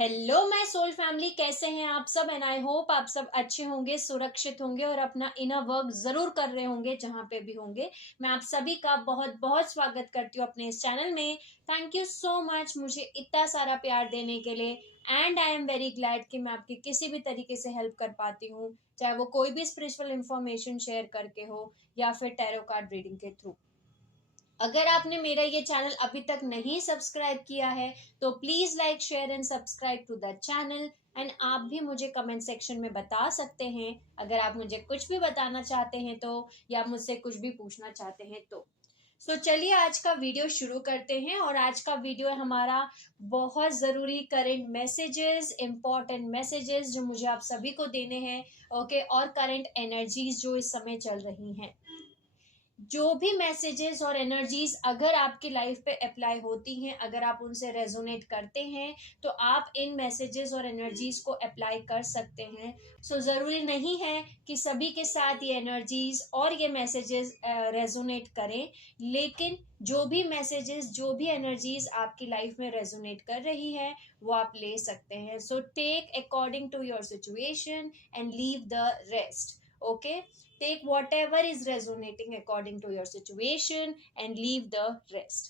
Hello my soul family, कैसे हैं आप सब। एंड आई होप आप सब अच्छे होंगे, सुरक्षित होंगे और अपना इनर वर्क जरूर कर रहे होंगे जहां पे भी होंगे। मैं आप सभी का बहुत बहुत स्वागत करती हूँ अपने इस चैनल में। थैंक यू सो मच मुझे इतना सारा प्यार देने के लिए। And I am very glad कि मैं आपकी किसी भी तरीके से हेल्प कर पाती हूँ, चाहे वो कोई भी स्पिरिचुअल इंफॉर्मेशन शेयर करके हो या फिर टैरो कार्ड रीडिंग के थ्रू। अगर आपने मेरा ये चैनल अभी तक नहीं सब्सक्राइब किया है तो please like share and subscribe to the channel. And आप भी मुझे कमेंट सेक्शन में बता सकते हैं अगर आप मुझे कुछ भी बताना चाहते हैं तो, या मुझसे कुछ भी पूछना चाहते हैं तो। चलिए आज का वीडियो शुरू करते हैं। और आज का वीडियो है हमारा बहुत ज़रूरी करंट मैसेजेस, इंपॉर्टेंट मैसेजेस जो मुझे आप सभी को देने हैं। ओके, और करंट एनर्जीज जो इस समय चल रही हैं, जो भी मैसेजेस और एनर्जीज अगर आपकी लाइफ पे अप्लाई होती हैं, अगर आप उनसे रेजोनेट करते हैं तो आप इन मैसेजेस और एनर्जीज को अप्लाई कर सकते हैं। ज़रूरी नहीं है कि सभी के साथ ये एनर्जीज और ये मैसेजेस रेजोनेट करें, लेकिन जो भी मैसेजेस, जो भी एनर्जीज आपकी लाइफ में रेजोनेट कर रही है वो आप ले सकते हैं। Take according to your situation and leave the rest. Okay, take whatever is resonating according to your situation and leave the rest.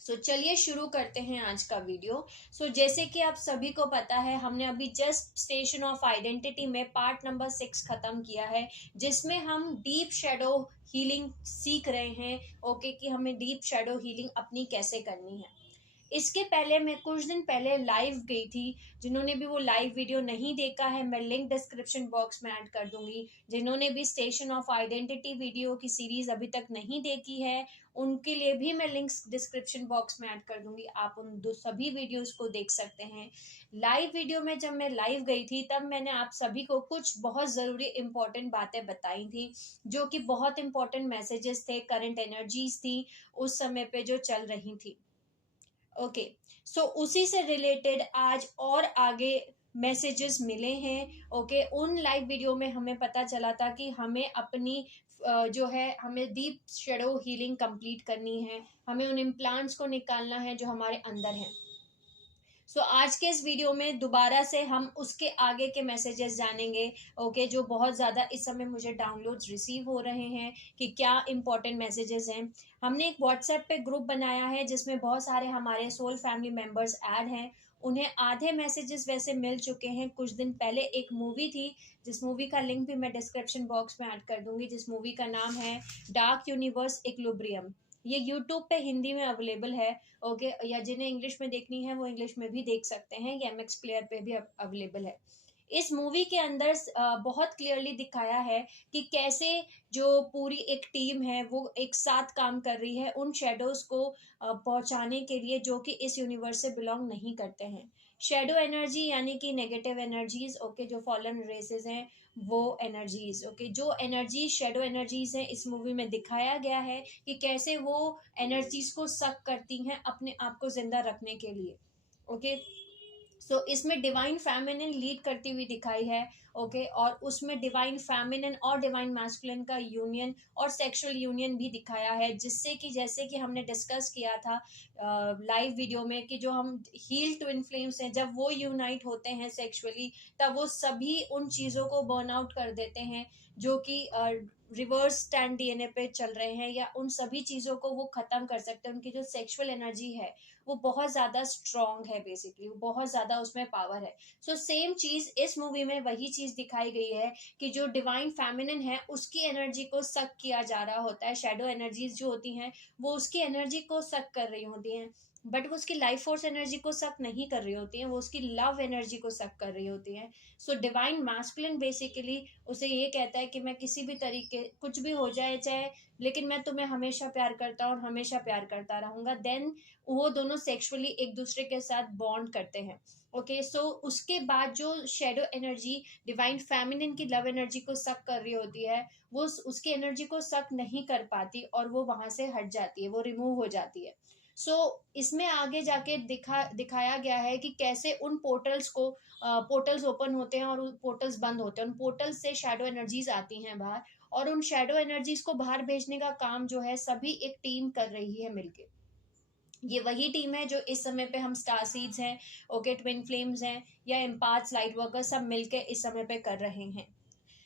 चलिए शुरू करते हैं आज का वीडियो। जैसे कि आप सभी को पता है, हमने अभी जस्ट स्टेशन ऑफ आइडेंटिटी में पार्ट नंबर 6 खत्म किया है, जिसमें हम डीप शेडो हीलिंग सीख रहे हैं। ओके, कि हमें डीप शेडो हीलिंग अपनी कैसे करनी है। इसके पहले मैं कुछ दिन पहले लाइव गई थी। जिन्होंने भी वो लाइव वीडियो नहीं देखा है, मैं लिंक डिस्क्रिप्शन बॉक्स में ऐड कर दूंगी। जिन्होंने भी स्टेशन ऑफ आइडेंटिटी वीडियो की सीरीज अभी तक नहीं देखी है, उनके लिए भी मैं लिंक्स डिस्क्रिप्शन बॉक्स में ऐड कर दूंगी। आप उन दो सभी वीडियोस को देख सकते हैं। लाइव वीडियो में जब मैं लाइव गई थी तब मैंने आप सभी को कुछ बहुत ज़रूरी इंपॉर्टेंट बातें बताई थी, जो कि बहुत इंपॉर्टेंट मैसेजेस थे, करंट एनर्जीज थी उस समय पे जो चल रही थी। ओके, उसी से रिलेटेड आज और आगे मैसेजेस मिले हैं। ओके, उन लाइव वीडियो में हमें पता चला था कि हमें अपनी जो है, हमें डीप शेडो हीलिंग कंप्लीट करनी है, हमें उन इम्प्लांट्स को निकालना है जो हमारे अंदर हैं। आज के इस वीडियो में दोबारा से हम उसके आगे के मैसेजेस जानेंगे। ओके, जो बहुत ज़्यादा इस समय मुझे डाउनलोड्स रिसीव हो रहे हैं कि क्या इंपॉर्टेंट मैसेजेस हैं। हमने एक व्हाट्सएप पे ग्रुप बनाया है जिसमें बहुत सारे हमारे सोल फैमिली मेंबर्स ऐड हैं। उन्हें आधे मैसेजेस वैसे मिल चुके हैं। कुछ दिन पहले एक मूवी थी, जिस मूवी का लिंक भी मैं डिस्क्रिप्शन बॉक्स में ऐड कर दूंगी, जिस मूवी का नाम है डार्क यूनिवर्स इक्विलिब्रियम। ये यूट्यूब पे हिंदी में अवेलेबल है। ओके, या जिन्हें इंग्लिश में देखनी है वो इंग्लिश में भी देख सकते हैं, ये एमएक्स प्लेयर पे भी अवेलेबल है। इस मूवी के अंदर बहुत क्लियरली दिखाया है कि कैसे जो पूरी एक टीम है वो एक साथ काम कर रही है उन शेडोज को पहुंचाने के लिए, जो कि इस यूनिवर्स से बिलोंग नहीं करते हैं। शेडो एनर्जी यानी कि नेगेटिव एनर्जीज, ओके, जो फॉलन रेसेस हैं वो एनर्जीज। ओके, जो एनर्जी शेडो एनर्जीज हैं इस मूवी में दिखाया गया है कि कैसे वो एनर्जीज को सक करती हैं अपने आप को जिंदा रखने के लिए। ओके, इसमें डिवाइन फेमिनिन लीड करती हुई दिखाई है। ओके, और उसमें डिवाइन फेमिनिन और डिवाइन मैस्कुलिन का यूनियन और सेक्सुअल यूनियन भी दिखाया है, जिससे कि जैसे कि हमने डिस्कस किया था लाइव वीडियो में कि जो हम हील ट्विन फ्लेम्स हैं, जब वो यूनाइट होते हैं सेक्सुअली, तब वो सभी उन चीज़ों को बर्न आउट कर देते हैं जो कि रिवर्स स्टैंड डीएनए पे चल रहे हैं, या उन सभी चीज़ों को वो ख़त्म कर सकते हैं। उनकी जो सेक्सुअल एनर्जी है वो बहुत ज़्यादा स्ट्रॉन्ग है, बेसिकली वो बहुत ज़्यादा उसमें पावर है। सेम चीज़ इस मूवी में वही चीज़ दिखाई गई है कि जो डिवाइन फेमिनिन है उसकी एनर्जी को सक किया जा रहा होता है। शेडो एनर्जीज जो होती हैं वो उसकी एनर्जी को सक कर रही होती हैं, बट वो उसकी लाइफ फोर्स एनर्जी को सक नहीं कर रही होती हैं, वो उसकी लव एनर्जी को सक कर रही होती हैं। डिवाइन मैस्कुलिन बेसिकली उसे ये कहता है कि मैं किसी भी तरीके, कुछ भी हो जाए चाहे, लेकिन मैं तुम्हें हमेशा प्यार करता हूँ और हमेशा प्यार करता रहूंगा। देन वो दोनों सेक्सुअली एक दूसरे के साथ बॉन्ड करते हैं। ओके, उसके बाद जो शेडो एनर्जी डिवाइन फेमिनिन की लव एनर्जी को सक कर रही होती है, वो उसकी एनर्जी को सक नहीं कर पाती और वो वहां से हट जाती है, वो रिमूव हो जाती है। इसमें आगे जाके दिखाया गया है कि कैसे उन पोर्टल्स को पोर्टल्स ओपन होते हैं और पोर्टल्स बंद होते हैं। उन पोर्टल्स से शेडो एनर्जीज आती हैं बाहर, और उन शेडो एनर्जीज को बाहर भेजने का काम जो है सभी एक टीम कर रही है मिलके। ये वही टीम है जो इस समय पे हम स्टार सीड्स हैं, ओके, ट्विन फ्लेम्स हैं, या एम्पाथ्स, लाइट वर्कर्स, सब मिलके इस समय पे कर रहे हैं।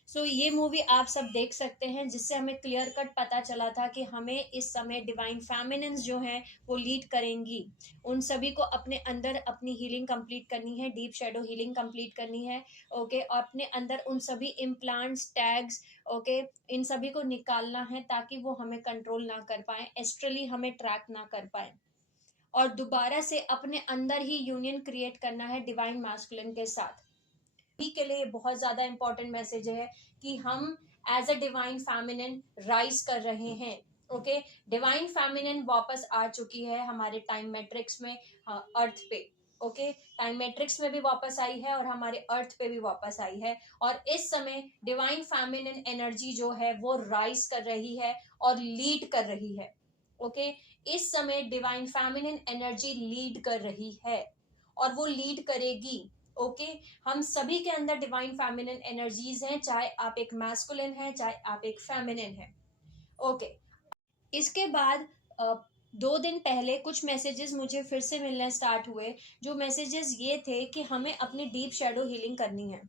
सो ये मूवी आप सब देख सकते हैं, जिससे हमें क्लियर कट पता चला था कि हमें इस समय डिवाइन फेमिनिन्स जो हैं वो लीड करेंगी। उन सभी को अपने अंदर अपनी हीलिंग कंप्लीट करनी है, डीप शेडो हीलिंग कंप्लीट करनी है, ओके, और अपने अंदर उन सभी इम्प्लांट्स, टैग्स, ओके, इन सभी को निकालना है ताकि वो हमें कंट्रोल ना कर पाए, एस्ट्रली हमें ट्रैक ना कर पाए, और दोबारा से अपने अंदर ही यूनियन क्रिएट करना है डिवाइन मैस्कुलिन के साथ। ही के लिए बहुत ज्यादा इंपॉर्टेंट मैसेज है कि हम as a divine feminine rise कर रहे हैं। ओके, डिवाइन फेमिनिन वापस आ चुकी है हमारे टाइम मैट्रिक्स में, अर्थ पे। ओके, टाइम मैट्रिक्स में भी वापस आई है और हमारे अर्थ पे भी वापस आई है, और इस समय डिवाइन फेमिनिन एनर्जी जो है वो राइज कर रही है और लीड कर रही है। ओके, इस समय डिवाइन फेमिनिन एनर्जी लीड कर रही है और वो लीड करेगी। ओके, हम सभी के अंदर डिवाइन फेमिनिन एनर्जीज हैं, चाहे आप एक मैस्कुलिन है, चाहे आप एक फेमिनिन है। ओके, इसके बाद 2 दिन पहले कुछ मैसेजेस मुझे फिर से मिलना स्टार्ट हुए। जो मैसेजेस ये थे कि हमें अपनी डीप शेडो हीलिंग करनी है।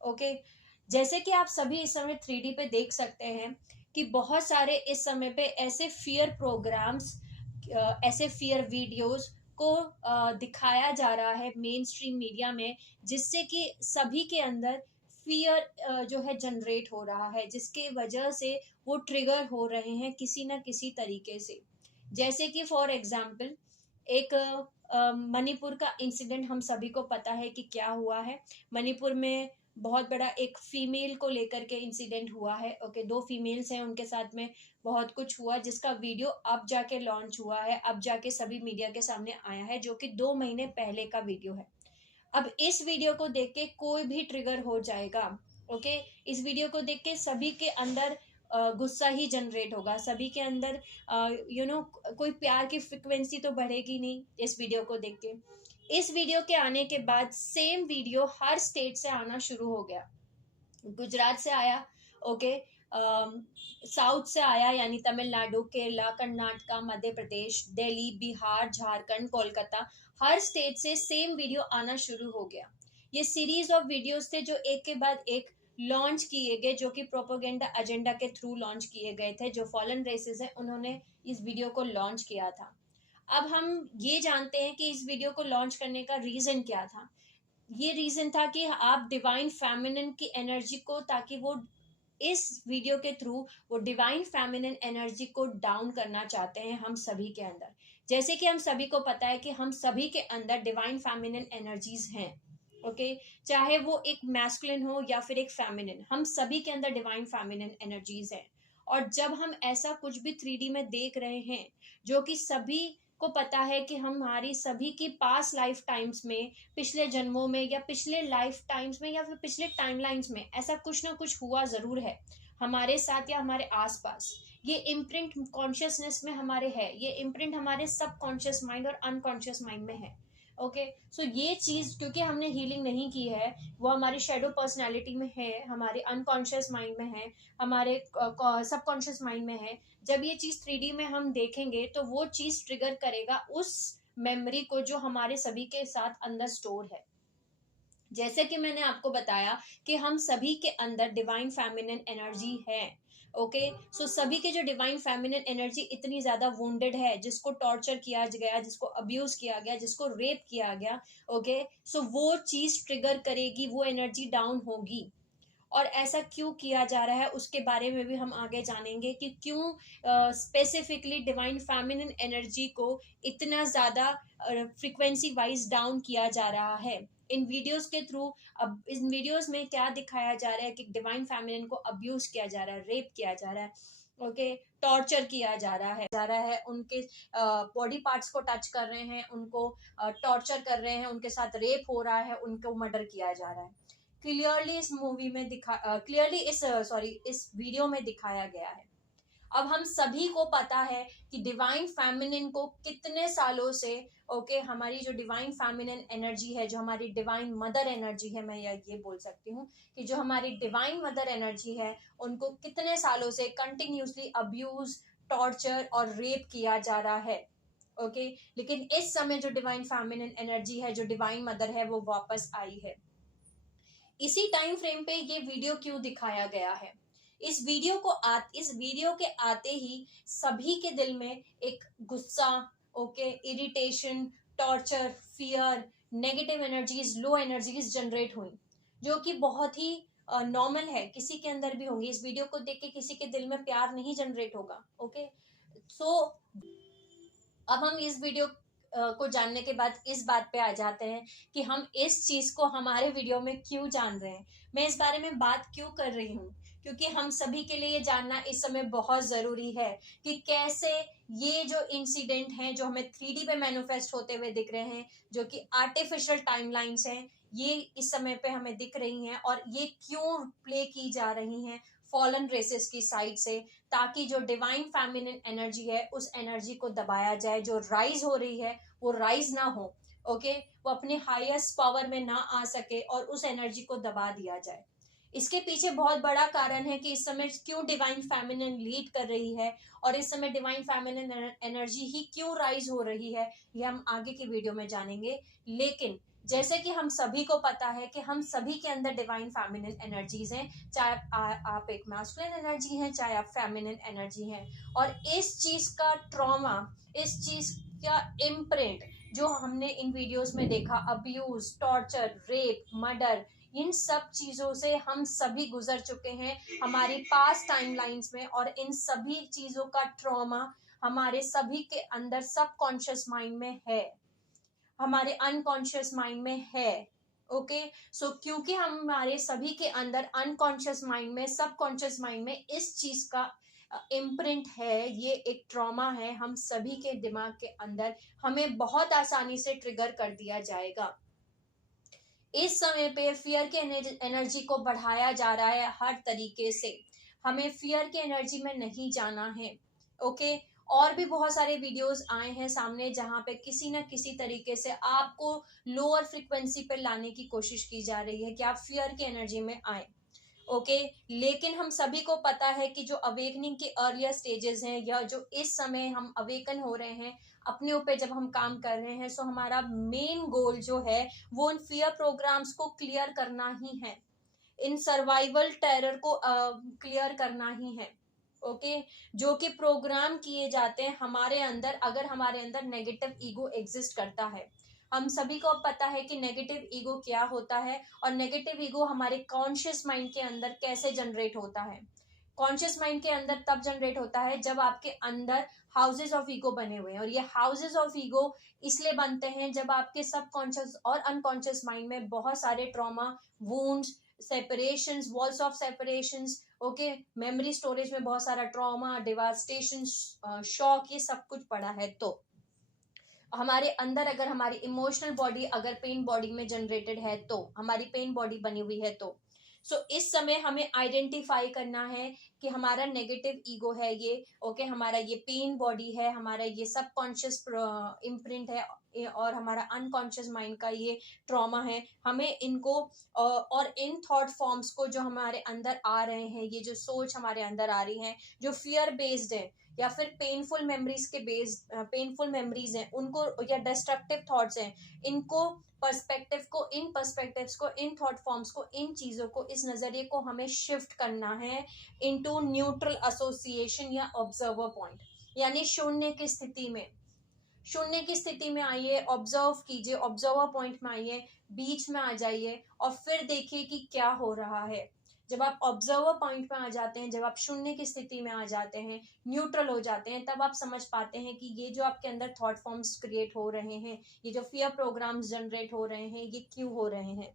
ओके, जैसे कि आप सभी इस समय 3D पे देख सकते हैं कि बहुत सारे इस समय पे ऐसे फियर प्रोग्राम्स, ऐसे फियर वीडियोस को दिखाया जा रहा है मेन स्ट्रीम मीडिया में, जिससे कि सभी के अंदर फियर जो है जनरेट हो रहा है, जिसके वजह से वो ट्रिगर हो रहे हैं किसी ना किसी तरीके से। जैसे कि फॉर एग्जाम्पल एक मणिपुर का इंसिडेंट हम सभी को पता है कि क्या हुआ है। मणिपुर में बहुत बड़ा एक फीमेल को लेकर के इंसिडेंट हुआ है। ओके, 2 फीमेल्स हैं, उनके साथ में बहुत कुछ हुआ, जिसका वीडियो अब जाके लॉन्च हुआ है, अब जाके सभी मीडिया के सामने आया है, जो कि 2 महीने पहले का वीडियो है। अब इस वीडियो को देख के कोई भी ट्रिगर हो जाएगा। ओके, इस वीडियो को देख के सभी के अंदर गुस्सा ही जनरेट होगा, सभी के अंदर कोई प्यार की फ्रिक्वेंसी तो बढ़ेगी नहीं इस वीडियो को देख के। इस वीडियो के आने के बाद सेम वीडियो हर स्टेट से आना शुरू हो गया। गुजरात से आया, ओके, साउथ से आया, यानी तमिलनाडु, केरला, कर्नाटका, मध्य प्रदेश, दिल्ली, बिहार, झारखंड, कोलकाता, हर स्टेट से सेम वीडियो आना शुरू हो गया। ये सीरीज ऑफ वीडियोस थे जो एक के बाद एक लॉन्च किए गए, जो कि प्रोपोगेंडा एजेंडा के थ्रू लॉन्च किए गए थे। जो फॉलन रेसेस है उन्होंने इस वीडियो को लॉन्च किया था। अब हम ये जानते हैं कि इस वीडियो को लॉन्च करने का रीजन क्या था। ये रीजन था कि आप डिवाइन फेमिनिन की एनर्जी को, ताकि वो इस वीडियो के थ्रू वो डिवाइन फेमिनिन एनर्जी को डाउन करना चाहते हैं हम सभी के अंदर। जैसे कि हम सभी को पता है कि हम सभी के अंदर डिवाइन फेमिनिन एनर्जीज हैं। ओके, चाहे वो एक मैस्कुलिन हो या फिर एक फेमिनिन, हम सभी के अंदर डिवाइन फेमिनिन एनर्जीज हैं। और जब हम ऐसा कुछ भी 3D में देख रहे हैं, जो कि सभी को पता है कि हमारी सभी की पास लाइफ टाइम्स में, पिछले जन्मों में, या पिछले लाइफ टाइम्स में, या फिर पिछले टाइमलाइंस में ऐसा कुछ ना कुछ हुआ जरूर है हमारे साथ या हमारे आसपास। ये इम्प्रिंट कॉन्शियसनेस में हमारे है, ये इम्प्रिंट हमारे सब कॉन्शियस माइंड और अनकॉन्शियस माइंड में है। ओके, सो ये चीज क्योंकि हमने हीलिंग नहीं की है, वो हमारी शेडो पर्सनैलिटी में है, हमारे अनकॉन्शियस माइंड में है, हमारे सब कॉन्शियस माइंड में है। जब ये चीज 3D में हम देखेंगे तो वो चीज ट्रिगर करेगा उस मेमोरी को जो हमारे सभी के साथ अंदर स्टोर है। जैसे कि मैंने आपको बताया कि हम सभी के अंदर डिवाइन फेमिनिन एनर्जी है। ओके, सो सभी के जो डिवाइन फेमिनिन एनर्जी इतनी ज्यादा वुंडेड है, जिसको टॉर्चर किया गया, जिसको अब्यूज किया गया, जिसको रेप किया गया, ओके, सो वो चीज ट्रिगर करेगी, वो एनर्जी डाउन होगी। और ऐसा क्यों किया जा रहा है उसके बारे में भी हम आगे जानेंगे कि क्यों स्पेसिफिकली डिवाइन फेमिनिन एनर्जी को इतना ज़्यादा फ्रीक्वेंसी वाइज डाउन किया जा रहा है इन वीडियोस के थ्रू। अब इन वीडियोस में क्या दिखाया जा रहा है कि डिवाइन फेमिनिन को अब्यूज किया जा रहा है, रेप किया जा रहा है, ओके, टॉर्चर किया जा रहा है, उनके बॉडी पार्ट्स को टच कर रहे हैं, उनको टॉर्चर कर रहे हैं, उनके साथ रेप हो रहा है, उनको मर्डर किया जा रहा है। क्लियरली इस मूवी में क्लियरली इस वीडियो में दिखाया गया है। अब हम सभी को पता है कि डिवाइन फेमिनिन को कितने सालों से, ओके, हमारी जो डिवाइन फेमिनिन एनर्जी है, जो हमारी डिवाइन मदर एनर्जी है, मैं ये बोल सकती हूँ कि जो हमारी डिवाइन मदर एनर्जी है, उनको कितने सालों से कंटिन्यूसली अब्यूज, टॉर्चर और रेप किया जा रहा है। ओके। लेकिन इस समय जो डिवाइन फेमिनिन एनर्जी है, जो डिवाइन मदर है, वो वापस आई है। इसी टाइम फ्रेम पे ये वीडियो क्यों दिखाया गया है? इस वीडियो के आते ही सभी के दिल में एक गुस्सा, okay, irritation, torture, fear, negative energies, low energies generate हुई, जो कि बहुत ही नॉर्मल है, किसी के अंदर भी होंगी। इस वीडियो को देख के किसी के दिल में प्यार नहीं जनरेट होगा, ओके। सो अब हम इस वीडियो को जानने के बाद इस बात पे आ जाते हैं कि हम इस चीज को हमारे वीडियो में क्यों जान रहे हैं, मैं इस बारे में बात क्यों कर रही हूँ। क्योंकि हम सभी के लिए ये जानना इस समय बहुत जरूरी है कि कैसे ये जो इंसिडेंट हैं, जो हमें 3D पे मैनिफेस्ट होते हुए दिख रहे हैं, जो कि आर्टिफिशियल टाइमलाइंस हैं, ये इस समय पे हमें दिख रही हैं, और ये क्यों प्ले की जा रही हैं फॉलन रेसेस की साइड से, ताकि जो डिवाइन फेमिनिन एनर्जी है उस एनर्जी को दबाया जाए, जो राइज हो रही है वो राइज ना हो, ओके, वो अपने हाईएस्ट पावर में ना आ सके और उस एनर्जी को दबा दिया जाए। इसके पीछे बहुत बड़ा कारण है कि इस समय क्यों डिवाइन फेमिनिन लीड कर रही है, और इस समय डिवाइन फेमिनिन एनर्जी ही क्यों राइज हो रही है, ये हम आगे की वीडियो में जानेंगे। लेकिन जैसे कि हम सभी को पता है कि हम सभी के अंदर डिवाइन फेमिनिन एनर्जीज हैं, चाहे आप एक मैस्कुलिन एनर्जी हैं, चाहे आप फेमिनिन एनर्जी हैं। और इस चीज का ट्रॉमा, इस चीज का इम्प्रिंट जो हमने इन वीडियोस में देखा, अब्यूज, टॉर्चर, रेप, मर्डर, इन सब चीजों से हम सभी गुजर चुके हैं हमारी पास्ट टाइमलाइंस में, और इन सभी चीजों का ट्रॉमा हमारे सभी के अंदर सबकॉन्शियस माइंड में है, हमारे अनकॉन्शियस माइंड में है, ओके। सो क्योंकि हमारे सभी के अंदर अनकॉन्शियस माइंड में, सबकॉन्शियस माइंड में इस चीज का इम्प्रिंट है, ये एक ट्रॉमा है हम सभी के दिमाग के अंदर, हमें बहुत आसानी से ट्रिगर कर दिया जाएगा। इस समय पे फियर के एनर्जी को बढ़ाया जा रहा है हर तरीके से, हमें फियर की एनर्जी में नहीं जाना है, ओके। और भी बहुत सारे वीडियोस आए हैं सामने जहां पे किसी न किसी तरीके से आपको लोअर फ्रिक्वेंसी पे लाने की कोशिश की जा रही है कि आप फियर की एनर्जी में आए, ओके। लेकिन हम सभी को पता है कि जो अवेकनिंग के अर्लियर स्टेजेस हैं, या जो इस समय हम अवेकन हो रहे हैं अपने ऊपर जब हम काम कर रहे हैं, सो हमारा मेन गोल जो है वो इन फियर प्रोग्राम्स को क्लियर करना ही है, इन सर्वाइवल टेरर को क्लियर करना ही है, ओके। जो कि प्रोग्राम किए जाते हैं हमारे अंदर, अगर हमारे अंदर नेगेटिव ईगो एग्जिस्ट करता है। हम सभी को पता है कि नेगेटिव ईगो क्या होता है, और नेगेटिव ईगो हमारे कॉन्शियस माइंड के अंदर कैसे जनरेट होता है। कॉन्शियस माइंड के अंदर तब जनरेट होता है जब आपके अंदर हाउसेज ऑफ ईगो बने हुए हैं, और ये हाउसेज ऑफ ईगो इसलिए बनते हैं जब आपके सबकॉन्शियस और अनकॉन्शियस माइंड में बहुत सारे trauma, wounds, separations, walls of separations, okay, memory storage में बहुत सारा ट्रॉमा, डिवास्टेशन, शॉक, ये सब कुछ पड़ा है। तो हमारे अंदर अगर हमारी इमोशनल बॉडी अगर पेन बॉडी में जनरेटेड है, तो हमारी पेन बॉडी बनी हुई है, तो इस समय हमें आइडेंटिफाई करना है कि हमारा नेगेटिव ईगो है ये, ओके, हमारा ये पेन बॉडी है, हमारा ये सबकॉन्शियस इम्प्रिंट है, और हमारा अनकॉन्शियस माइंड का ये ट्रॉमा है। हमें इनको और इन थॉट फॉर्म्स को जो हमारे अंदर आ रहे हैं, ये जो सोच हमारे अंदर आ रही है जो फियर बेस्ड है, या फिर पेनफुल मेमोरीज के बेस्ड, पेनफुल मेमोरीज हैं उनको, या डिस्ट्रक्टिव थॉट्स हैं, इनको इन पर्सपेक्टिव्स को, इन थॉट फॉर्म्स को, इन चीजों को, इस नजरिए को हमें शिफ्ट करना है इनटू न्यूट्रल एसोसिएशन या ऑब्जर्वर पॉइंट, यानी शून्य की स्थिति में। शून्य की स्थिति में आइए, ऑब्जर्व कीजिए, ऑब्जर्वर पॉइंट में आइए, बीच में आ जाइए, और फिर देखिए कि क्या हो रहा है। जब आप ऑब्जर्वर पॉइंट में आ जाते हैं, जब आप शून्य की स्थिति में आ जाते हैं, न्यूट्रल हो जाते हैं, तब आप समझ पाते हैं कि ये जो आपके अंदर थॉट फॉर्म्स क्रिएट हो रहे हैं, ये जो फियर प्रोग्राम्स जनरेट हो रहे हैं, ये क्यों हो रहे हैं।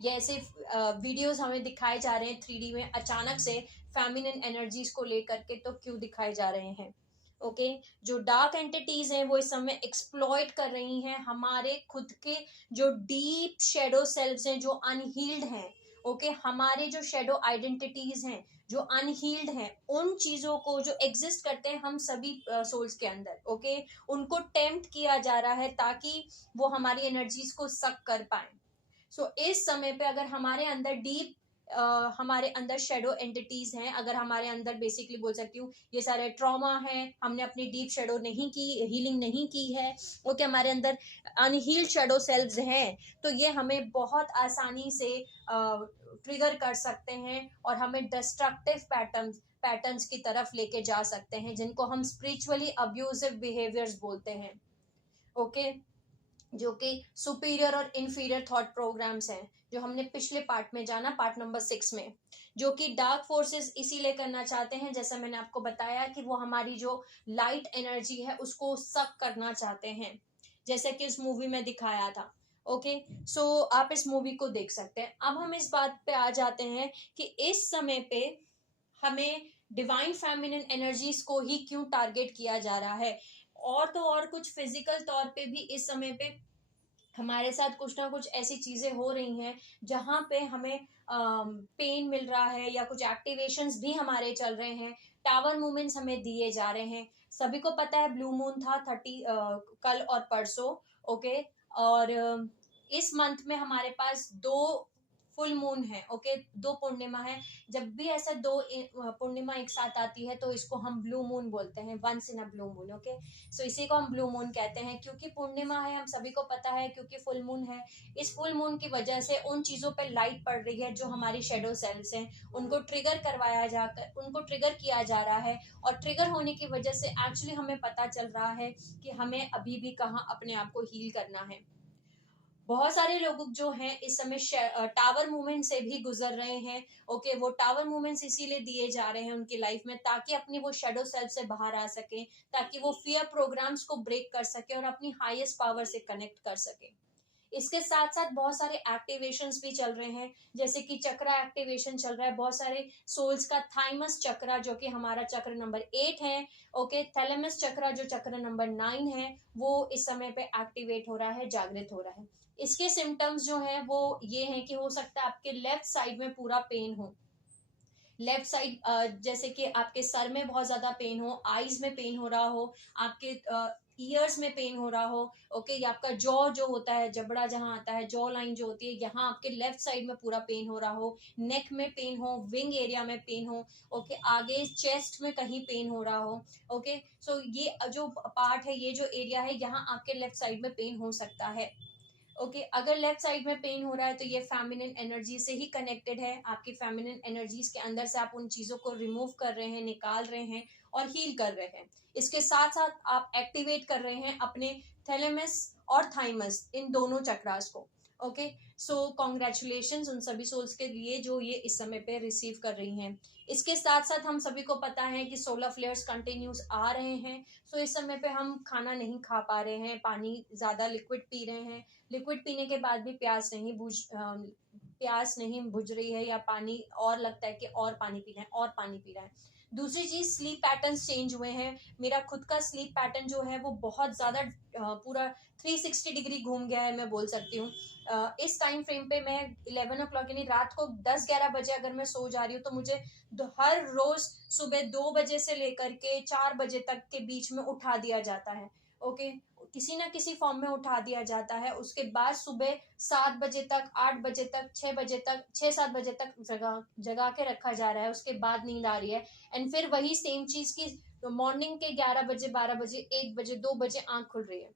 ये ऐसे वीडियोस हमें दिखाए जा रहे हैं 3D में अचानक से फेमिनिन एनर्जीज को लेकर के, तो क्यों दिखाए जा रहे हैं, ओके। जो डार्क एंटिटीज हैं वो इस समय एक्सप्लॉइट कर रही हैं हमारे खुद के जो डीप शेडो सेल्व्स हैं, जो अनहील्ड हैं, ओके, हमारे जो शेडो आइडेंटिटीज हैं जो अनहील्ड हैं, उन चीजों को जो एग्जिस्ट करते हैं हम सभी सोल्स के अंदर, ओके, उनको टेम्प्ट किया जा रहा है ताकि वो हमारी एनर्जीज को सक कर पाए। इस समय पे अगर हमारे अंदर डीप हमारे अंदर शेडो एंटिटीज हैं, अगर हमारे अंदर बेसिकली बोल सकती हूँ ये सारे ट्रॉमा है, हमने अपनी डीप शेडो नहीं की, हीलिंग नहीं की है, ओके, हमारे अंदर अनहील्ड शेडो सेल्स हैं, तो ये हमें बहुत आसानी से ट्रिगर कर सकते हैं और हमें डिस्ट्रक्टिव पैटर्न्स की तरफ लेके जा सकते हैं, जिनको हम स्पिरिचुअली अब्यूजिव बिहेवियर्स बोलते हैं, ओके, जो कि सुपीरियर और इन्फीरियर थॉट प्रोग्राम्स हैं, जो हमने पिछले पार्ट में जाना, पार्ट नंबर 6 में, जो कि डार्क फोर्सेस इसीलिए करना चाहते हैं, जैसा मैंने आपको बताया कि वो हमारी जो लाइट एनर्जी है उसको सक करना चाहते हैं, जैसे कि इस मूवी में दिखाया था, ओके। सो आप इस मूवी को देख सकते हैं। अब हम इस बात पे आ जाते हैं कि इस समय पे हमें डिवाइन फेमिनिन एनर्जीज को ही क्यों टारगेट किया जा रहा है, और तो और कुछ फिजिकल तौर पे भी इस समय पे हमारे साथ कुछ ना कुछ ऐसी चीजें हो रही हैं जहाँ पे हमें पेन मिल रहा है, या कुछ एक्टिवेशंस भी हमारे चल रहे हैं, टावर मूवमेंट्स हमें दिए जा रहे हैं। सभी को पता है ब्लू मून था 30 कल और परसों, ओके, और इस मंथ में हमारे पास 2 फुल मून है, ओके, 2 पूर्णिमा है। जब भी ऐसा 2 पूर्णिमा एक साथ आती है तो इसको हम ब्लू मून बोलते हैं, once in a blue moon, okay. So इसी को हम ब्लू मून कहते हैं, क्योंकि पूर्णिमा है, हम सभी को पता है, क्योंकि फुल मून है। इस फुल मून की वजह से उन चीजों पर लाइट पड़ रही है जो हमारी शेडो सेल्स हैं, उनको ट्रिगर किया जा रहा है, और ट्रिगर होने की वजह से एक्चुअली हमें पता चल रहा है कि हमें अभी भी कहाँ अपने आप को हील करना है। बहुत सारे लोग जो हैं इस समय टावर मूवमेंट से भी गुजर रहे हैं, ओके, वो टावर मूवमेंट्स इसीलिए दिए जा रहे हैं उनकी लाइफ में, ताकि अपनी वो शेडो सेल्फ से बाहर आ सके, ताकि वो फियर प्रोग्राम्स को ब्रेक कर सके और अपनी हाईएस्ट पावर से कनेक्ट कर सके। इसके साथ साथ बहुत सारे एक्टिवेशंस भी चल रहे हैं, जैसे कि चक्रा एक्टिवेशन चल रहा है, बहुत सारे सोल्स का थाइमस चक्रा जो कि हमारा चक्र नंबर 8 है, ओके, थैलेमस चक्रा जो चक्र नंबर 9 है, वो इस समय पे एक्टिवेट हो रहा है, जागृत हो रहा है। इसके सिम्टम्स जो हैं वो ये हैं कि हो सकता है आपके लेफ्ट साइड में पूरा पेन हो, लेफ्ट साइड, जैसे कि आपके सर में बहुत ज्यादा पेन हो, आईज में पेन हो रहा हो, आपके ईयर्स में पेन हो रहा हो, ओके, या आपका जॉ जो होता है, जबड़ा जहां आता है, जॉ लाइन जो होती है, यहाँ आपके लेफ्ट साइड में पूरा पेन हो रहा हो, नेक में पेन हो, विंग एरिया में पेन हो, ओके, आगे चेस्ट में कहीं पेन हो रहा हो, ओके। सो ये जो पार्ट है, ये जो एरिया है, यहाँ आपके लेफ्ट साइड में पेन हो सकता है, ओके। अगर लेफ्ट साइड में पेन हो रहा है तो ये फेमिनिन एनर्जी से ही कनेक्टेड है, आपकी फेमिनिन एनर्जीज के अंदर से आप उन चीजों को रिमूव कर रहे हैं, निकाल रहे हैं और हील कर रहे हैं। इसके साथ साथ आप एक्टिवेट कर रहे हैं अपने थैलेमस और थाइमस, इन दोनों चक्रास को, ओके। सो कॉन्ग्रेचुलेशन उन सभी सोल्स के लिए जो ये इस समय पे रिसीव कर रही हैं। इसके साथ साथ हम सभी को पता है कि सोलर फ्लेयर्स कंटिन्यूस आ रहे हैं, सो इस समय पे हम खाना नहीं खा पा रहे हैं, पानी ज्यादा लिक्विड पी रहे हैं, लिक्विड पीने के बाद भी प्यास नहीं बुझ रही है, या पानी और लगता है कि और पानी पीना है, और पानी पी रहा है। दूसरी चीज, स्लीप पैटर्न्स चेंज हुए हैं। मेरा खुद का स्लीप पैटर्न जो है वो बहुत ज्यादा पूरा 360 डिग्री घूम गया है, मैं बोल सकती हूँ। इस टाइम फ्रेम पे मैं 11 o'clock यानी रात को 10-11 बजे अगर मैं सो जा रही हूँ तो मुझे हर रोज सुबह 2 बजे से लेकर के 4 बजे तक के बीच में उठा दिया जाता है, ओके, किसी ना किसी फॉर्म में उठा दिया जाता है। उसके बाद सुबह 7 बजे तक, 8 बजे तक, 6 बजे तक, 6-7 बजे तक जगा के रखा जा रहा है, उसके बाद नींद आ रही है, एंड फिर वही सेम चीज की मॉर्निंग के 11 बजे, 12 बजे, 1 बजे, 2 बजे आंख खुल रही है।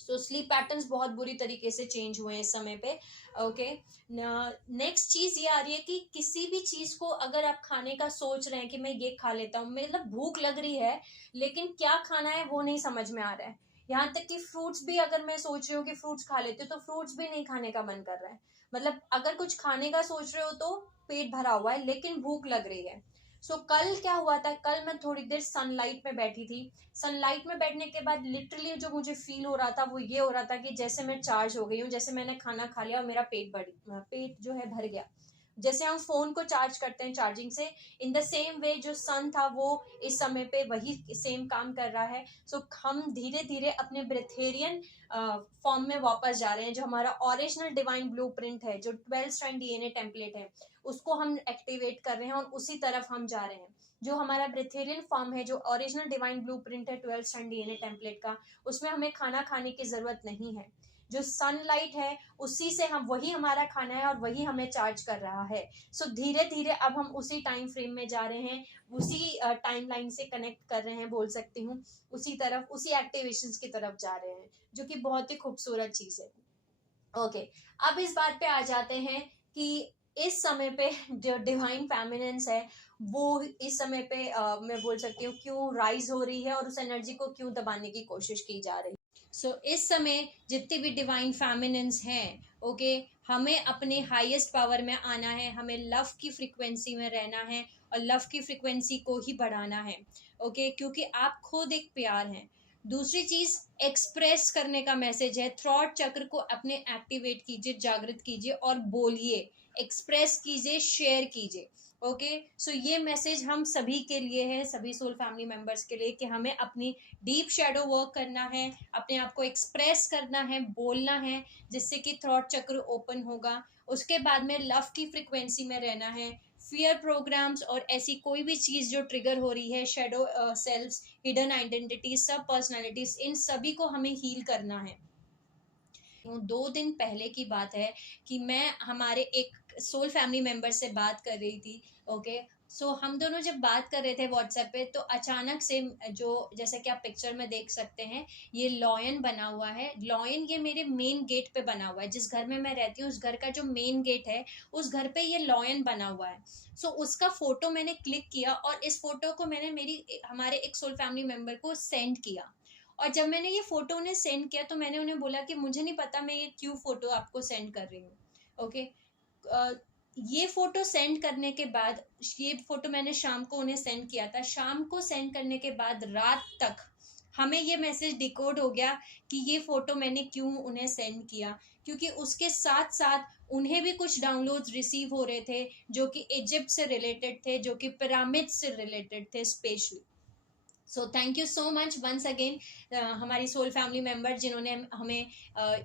सो स्लीप पैटर्न्स बहुत बुरी तरीके से चेंज हुए हैं इस समय पे, ओके। नेक्स्ट चीज ये आ रही है कि किसी भी चीज को अगर आप खाने का सोच रहे हैं कि मैं ये खा लेता हूँ, मतलब भूख लग रही है लेकिन क्या खाना है वो नहीं समझ में आ रहा है, यहाँ तक कि फ्रूट्स भी अगर मैं सोच रही हूँ कि फ्रूट्स खा लेती हूँ तो फ्रूट्स भी नहीं खाने का मन कर रहा है। मतलब अगर कुछ खाने का सोच रहे हो तो पेट भरा हुआ है लेकिन भूख लग रही है। सो कल क्या हुआ था, कल मैं थोड़ी देर सनलाइट में बैठी थी। सनलाइट में बैठने के बाद लिटरली जो मुझे फील हो रहा था वो ये हो रहा था कि जैसे मैं चार्ज हो गई हूँ, जैसे मैंने खाना खा लिया और मेरा पेट जो है भर गया। जैसे हम फोन को चार्ज करते हैं चार्जिंग से, इन द सेम वे जो सन था वो इस समय पे वही सेम काम कर रहा है। सो हम धीरे धीरे अपने ब्रेथेरियन फॉर्म में वापस जा रहे हैं, जो हमारा ओरिजिनल डिवाइन ब्लूप्रिंट है, जो 12 स्ट्रैंड डीएनए टेम्पलेट है, उसको हम एक्टिवेट कर रहे हैं और उसी तरफ हम जा रहे हैं। जो हमारा ब्रेथेरियन फॉर्म है, जो ओरिजिनल डिवाइन ब्लूप्रिंट है 12 स्ट्रैंड डीएनए टेम्पलेट का, उसमें हमें खाना खाने की जरूरत नहीं है। जो सनलाइट है उसी से हम, वही हमारा खाना है और वही हमें चार्ज कर रहा है। सो धीरे धीरे अब हम उसी टाइम फ्रेम में जा रहे हैं, उसी टाइम लाइन से कनेक्ट कर रहे हैं बोल सकती हूँ, उसी तरफ, उसी एक्टिवेशंस की तरफ जा रहे हैं, जो कि बहुत ही खूबसूरत चीज है। ओके, अब इस बात पे आ जाते हैं कि इस समय पे जो डिवाइन फेमिनेंस है वो इस समय पे मैं बोल सकती हूँ क्यों राइज हो रही है और उस एनर्जी को क्यों दबाने की कोशिश की जा रही है। सो इस समय जितनी भी डिवाइन फेमिनेंस हैं, ओके, हमें अपने हाईएस्ट पावर में आना है, हमें लव की फ्रीक्वेंसी में रहना है और लव की फ्रीक्वेंसी को ही बढ़ाना है। ओके, क्योंकि आप खुद एक प्यार हैं। दूसरी चीज, एक्सप्रेस करने का मैसेज है, थ्रॉट चक्र को अपने एक्टिवेट कीजिए, जागृत कीजिए और बोलिए, एक्सप्रेस कीजिए, शेयर कीजिए। ओके, सो ये मैसेज हम सभी के लिए है, सभी सोल फैमिली मेंबर्स के लिए, कि हमें अपनी डीप शेडो वर्क करना है, अपने आप को एक्सप्रेस करना है, बोलना है, जिससे कि थ्रॉट चक्र ओपन होगा। उसके बाद में लव की फ्रिक्वेंसी में रहना है। फियर प्रोग्राम्स और ऐसी कोई भी चीज जो ट्रिगर हो रही है, शेडो सेल्फ्स, हिडन आइडेंटिटीज, सब पर्सनालिटीज, इन सभी को हमें हील करना है। 2 दिन पहले की बात है कि मैं हमारे एक सोल फैमिली मेंबर से बात कर रही थी। ओके, सो हम दोनों जब बात कर रहे थे व्हाट्सएप पे, तो अचानक से जो, जैसे कि आप पिक्चर में देख सकते हैं, ये लॉयन बना हुआ है। लॉयन ये मेरे मेन गेट पे बना हुआ है, जिस घर में मैं रहती हूँ उस घर का जो मेन गेट है, उस घर पे ये लॉयन बना हुआ है। सो उसका फोटो मैंने क्लिक किया और इस फोटो को मैंने हमारे एक सोल फैमिली मेंबर को सेंड किया। और जब मैंने ये फोटो उन्हें सेंड किया तो मैंने उन्हें बोला कि मुझे नहीं पता मैं ये क्यों फोटो आपको सेंड कर रही हूँ। ओके, ये फोटो सेंड करने के बाद, ये फोटो मैंने शाम को उन्हें सेंड किया था, शाम को सेंड करने के बाद रात तक हमें ये मैसेज डिकोड हो गया कि ये फोटो मैंने क्यों उन्हें सेंड किया, क्योंकि उसके साथ साथ उन्हें भी कुछ डाउनलोड्स रिसीव हो रहे थे जो कि इजिप्ट से रिलेटेड थे, जो कि पिरामिड से रिलेटेड थे specially. So thank you so much once again हमारी सोल फैमिली मेंबर, जिन्होंने हमें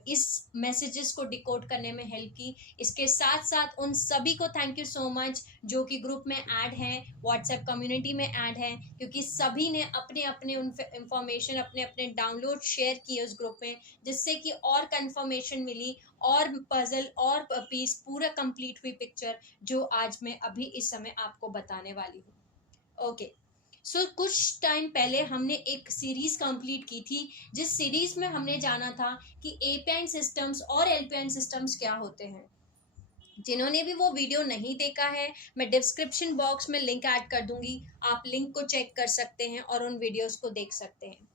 इस मैसेजेस को डिकोड करने में हेल्प की। इसके साथ साथ उन सभी को थैंक यू सो मच जो कि ग्रुप में ऐड हैं, व्हाट्सएप कम्युनिटी में ऐड हैं, क्योंकि सभी ने अपने अपने इंफॉर्मेशन, अपने अपने डाउनलोड शेयर किए उस ग्रुप में, जिससे कि और कंफर्मेशन मिली, और पजल और पीस पूरा कंप्लीट हुई पिक्चर, जो आज मैं अभी इस समय आपको बताने वाली हूँ। ओके, कुछ टाइम पहले हमने एक सीरीज कंप्लीट की थी, जिस सीरीज में हमने जाना था कि एपीआई सिस्टम्स और एलपीआई सिस्टम्स क्या होते हैं। जिन्होंने भी वो वीडियो नहीं देखा है, मैं डिस्क्रिप्शन बॉक्स में लिंक ऐड कर दूंगी, आप लिंक को चेक कर सकते हैं और उन वीडियोस को देख सकते हैं।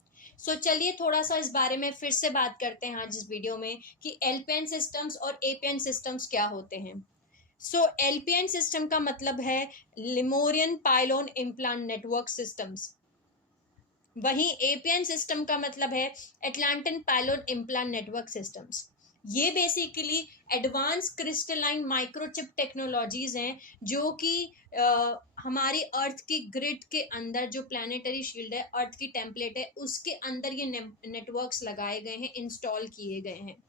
चलिए थोड़ा सा इस बारे में फिर से बात करते हैं आज इस वीडियो में कि एलपीआई सिस्टम्स और एपीआई सिस्टम्स क्या होते हैं। एलपीएन सिस्टम का मतलब है लिमोरियन पाइलोन इम्प्लांट नेटवर्क सिस्टम्स। वहीं एपीएन सिस्टम का मतलब है एटलांटिन पाइलोन इम्प्लांट नेटवर्क सिस्टम्स। ये basically advance crystalline microchip technologies हैं, जो कि हमारी अर्थ की ग्रिड के अंदर, जो प्लानिटरी शील्ड है, अर्थ की टेम्पलेट है, उसके अंदर ये नेटवर्क्स लगाए गए हैं, इंस्टॉल किए गए हैं।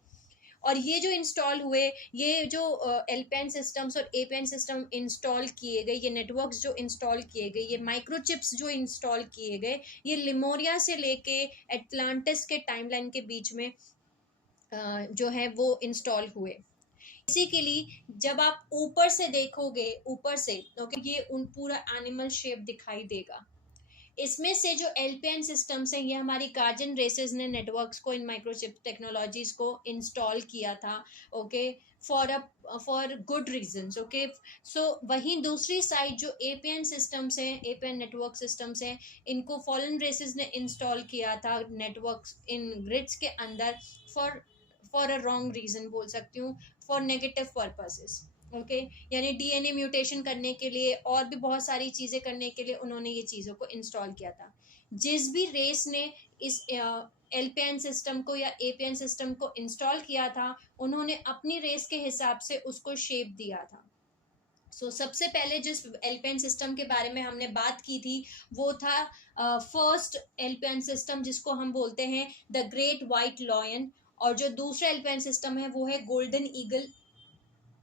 और ये जो इंस्टॉल हुए, ये जो एलपीएन सिस्टम्स और एपीएन सिस्टम इंस्टॉल किए गए, ये नेटवर्क्स जो इंस्टॉल किए गए, ये माइक्रोचिप्स जो इंस्टॉल किए गए, ये लिमोरिया से लेके एटलांटिस के टाइमलाइन के बीच में जो है वो इंस्टॉल हुए। बेसिकली जब आप ऊपर से देखोगे, ऊपर से ओके, ये उन पूरा एनिमल शेप दिखाई देगा। इसमें से जो एलपीएन सिस्टम्स हैं, ये हमारी गार्जियन रेसेस ने नेटवर्क्स को, इन माइक्रोचिप टेक्नोलॉजीज को इंस्टॉल किया था। Okay, for good reasons. Okay, वहीं दूसरी साइड जो एपीएन सिस्टम्स हैं, एपीएन नेटवर्क सिस्टम्स हैं, इनको फॉरेन रेसेस ने इंस्टॉल किया था नेटवर्क्स इन ग्रिड्स के अंदर, फॉर अ रॉन्ग रीजन बोल सकती हूँ, फॉर नेगेटिव पर्पसेस। ओके, यानी डीएनए म्यूटेशन करने के लिए और भी बहुत सारी चीज़ें करने के लिए उन्होंने ये चीज़ों को इंस्टॉल किया था। जिस भी रेस ने इस एलपीएन सिस्टम को या एपीएन सिस्टम को इंस्टॉल किया था, उन्होंने अपनी रेस के हिसाब से उसको शेप दिया था। सबसे पहले जिस एलपीएन सिस्टम के बारे में हमने बात की थी, वो था फर्स्ट एलपीएन सिस्टम, जिसको हम बोलते हैं द ग्रेट वाइट लॉयन। और जो दूसरा एलपीएन सिस्टम है वो है गोल्डन ईगल।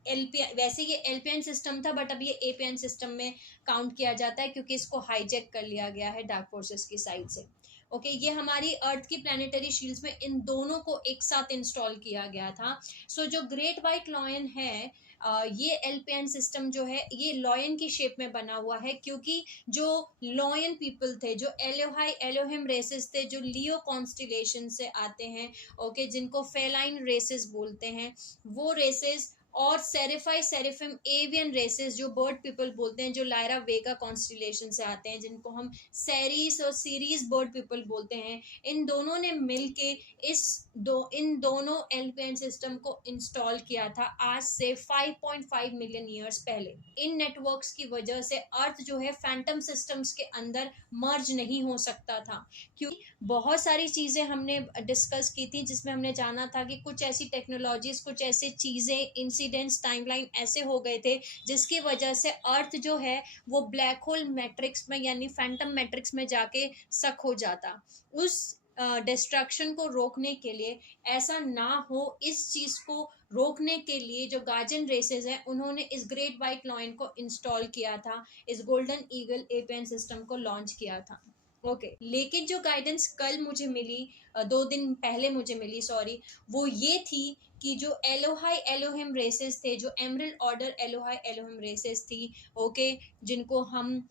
एलपीएन, वैसे ये एलपीएन सिस्टम था, बट अब ये एपीएन सिस्टम में काउंट किया जाता है, क्योंकि इसको हाईजैक कर लिया गया है डार्क फोर्सेस की साइड से। ओके, ये हमारी अर्थ की प्लानिटरी शील्ड्स में इन दोनों को एक साथ इंस्टॉल किया गया था। सो जो ग्रेट वाइट लॉयन है, ये एलपीएन सिस्टम जो है ये लॉयन की शेप में बना हुआ है, क्योंकि जो लॉयन पीपल थे, जो एलोहाई एलोहिम रेसेस थे, जो लियो कॉन्स्टिलेशन से आते हैं, ओके, जिनको फेलाइन रेसेस बोलते हैं, वो रेसेस, और सेरिफाई सेरिफिम एवियन रेसेस जो बर्ड पीपल बोलते हैं, जो लायरा वेगा कॉन्स्टिलेशन से आते हैं, जिनको हम सेरीज और सीरीज बर्ड पीपल बोलते हैं, इन दोनों ने मिलके इन दोनों एलपीएन सिस्टम को इंस्टॉल किया था आज से 5.5 मिलियन ईयर्स पहले। इन नेटवर्क्स की वजह से अर्थ जो है फैंटम सिस्टम्स के अंदर मर्ज नहीं हो सकता था, क्योंकि बहुत सारी चीज़ें हमने डिस्कस की थी, जिसमें हमने जाना था कि कुछ ऐसी टेक्नोलॉजीज, कुछ ऐसी चीज़ें, इंसिडेंट्स, टाइमलाइन ऐसे हो गए थे जिसकी वजह से अर्थ जो है वो ब्लैक होल मैट्रिक्स में यानी फैंटम मैट्रिक्स में जाके सक हो जाता। उस डिस्ट्रक्शन को रोकने के लिए, ऐसा ना हो इस चीज़ को रोकने के लिए, जो गार्जियन रेसेस हैं उन्होंने इस ग्रेट वाइट लॉयन को इंस्टॉल किया था, इस गोल्डन ईगल एपीएन सिस्टम को लॉन्च किया था। ओके, लेकिन जो गाइडेंस कल मुझे मिली, 2 दिन पहले मुझे मिली, सॉरी, वो ये थी कि जो एलोहाई एलोहिम रेसेस थे, जो एमरल्ड ऑर्डर एलोहाई एलोहिम रेसेस थी, ओके, जिनको हम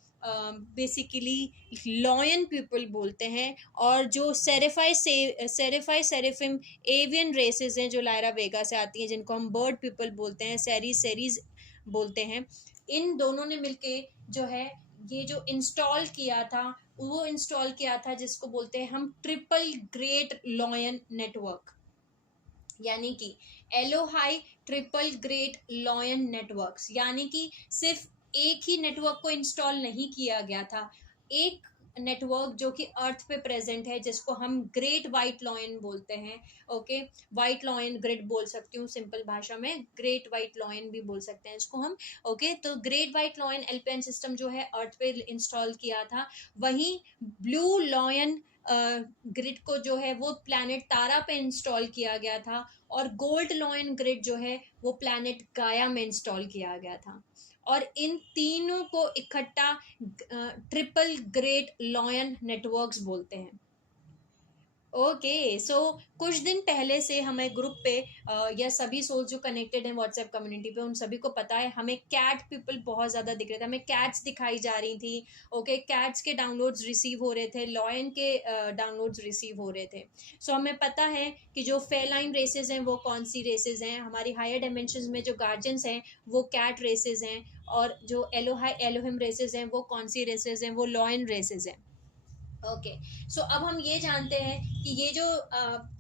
बेसिकली लॉयन पीपल बोलते हैं, और जो सेरिफाई सेरिफिम एवियन रेसेस हैं जो लायरा वेगा से आती हैं, जिनको हम बर्ड पीपल बोलते हैं, सेरीज बोलते हैं, इन दोनों ने मिलके जो है ये जो इंस्टॉल किया था, वो इंस्टॉल किया था जिसको बोलते हैं हम ट्रिपल ग्रेट लॉयन नेटवर्क, यानी कि एलोहाई ट्रिपल ग्रेट लॉयन नेटवर्क्स। यानी कि सिर्फ एक ही नेटवर्क को इंस्टॉल नहीं किया गया था, एक नेटवर्क जो कि अर्थ पे प्रेजेंट है, जिसको हम ग्रेट वाइट लॉयन बोलते हैं, ओके, वाइट लॉयन ग्रिड बोल सकती हूँ सिंपल भाषा में, ग्रेट वाइट लॉयन भी बोल सकते हैं इसको हम, ओके। तो great white lion LPN system जो है अर्थ पे इंस्टॉल किया था। वहीं ब्लू लॉयन ग्रिड को जो है वो प्लैनेट तारा पे इंस्टॉल किया गया था, और गोल्ड लॉयन ग्रिड जो है वो प्लैनेट गाया में इंस्टॉल किया गया था, और इन तीनों को इकट्ठा ट्रिपल ग्रेट लॉयन नेटवर्क्स बोलते हैं। ओके, सो कुछ दिन पहले से हमें ग्रुप पे या सभी सोल्स जो कनेक्टेड हैं व्हाट्सएप कम्युनिटी पे, उन सभी को पता है हमें कैट पीपल बहुत ज़्यादा दिख रहे थे, हमें कैट्स दिखाई जा रही थी, ओके, कैट्स के डाउनलोड्स रिसीव हो रहे थे, लॉयन के डाउनलोड्स रिसीव हो रहे थे। सो हमें पता है कि जो फेलाइन रेसेस हैं वो कौन सी रेसेस हैं, हमारी हायर डायमेंशंस में जो गार्जियंस हैं वो कैट रेसेस हैं, और जो एलोहाई एलोहिम रेसेस हैं वो कौन सी रेसेस हैं, वो लॉयन रेसेस हैं। ओके, सो अब हम ये जानते हैं कि ये जो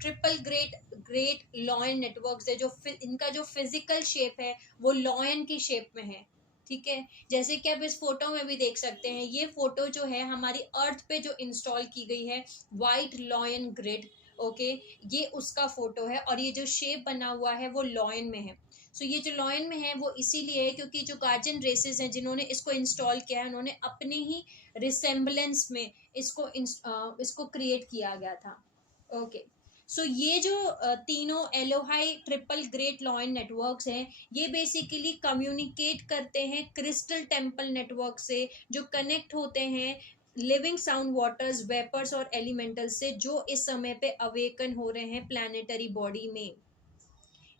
ट्रिपल ग्रेट लॉयन नेटवर्क्स है, जो इनका जो फिजिकल शेप है वो लॉयन की शेप में है, ठीक है। जैसे कि आप इस फोटो में भी देख सकते हैं, ये फोटो जो है हमारी अर्थ पे जो इंस्टॉल की गई है वाइट लॉयन ग्रिड, ओके, ये उसका फोटो है, और ये जो शेप बना हुआ है वो लॉयन में है। सो ये जो लॉयन में है वो इसीलिए है क्योंकि जो गार्जियन रेसेस हैं जिन्होंने इसको इंस्टॉल किया है, उन्होंने अपनी ही रिसेम्बलेंस में इसको क्रिएट किया गया था। ओके, सो ये जो तीनों एलोहाई ट्रिपल ग्रेट लॉयन नेटवर्क्स हैं, ये बेसिकली कम्युनिकेट करते हैं क्रिस्टल टेम्पल नेटवर्क से, जो कनेक्ट होते हैं लिविंग साउंड वाटर्स, वेपर्स और एलिमेंटल से, जो इस समय पे अवेकन हो रहे हैं प्लानिटरी बॉडी में।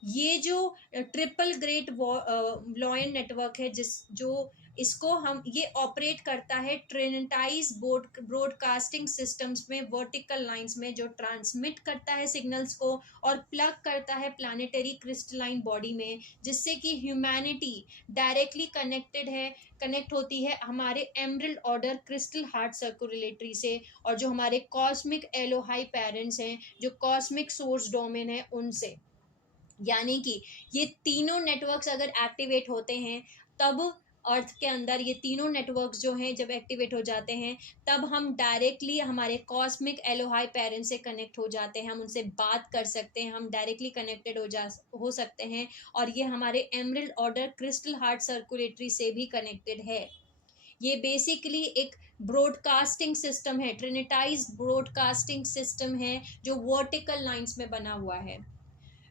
ये जो ट्रिपल ग्रेट लॉयन नेटवर्क है, जो इसको हम ये ऑपरेट करता है ट्रिनिटाइज ब्रॉडकास्टिंग सिस्टम्स में, वर्टिकल लाइंस में, जो ट्रांसमिट करता है सिग्नल्स को और प्लग करता है प्लानिटरी क्रिस्टलाइन बॉडी में, जिससे कि ह्यूमैनिटी डायरेक्टली कनेक्ट होती है हमारे emerald order crystal heart circulatory से, और जो हमारे कॉस्मिक एलोहाई पेरेंट्स हैं, जो कॉस्मिक सोर्स डोमेन है, उनसे। यानी कि ये तीनों नेटवर्क्स अगर एक्टिवेट होते हैं, तब अर्थ के अंदर ये तीनों नेटवर्क्स जो हैं जब एक्टिवेट हो जाते हैं, तब हम डायरेक्टली हमारे कॉस्मिक एलोहाई पेरेंट्स से कनेक्ट हो जाते हैं, हम उनसे बात कर सकते हैं, हम डायरेक्टली कनेक्टेड हो सकते हैं, और ये हमारे emerald order crystal heart circulatory से भी कनेक्टेड है। ये बेसिकली एक ब्रॉडकास्टिंग सिस्टम है, ट्रिनिटाइज ब्रॉडकास्टिंग सिस्टम है, जो वर्टिकल लाइंस में बना हुआ है।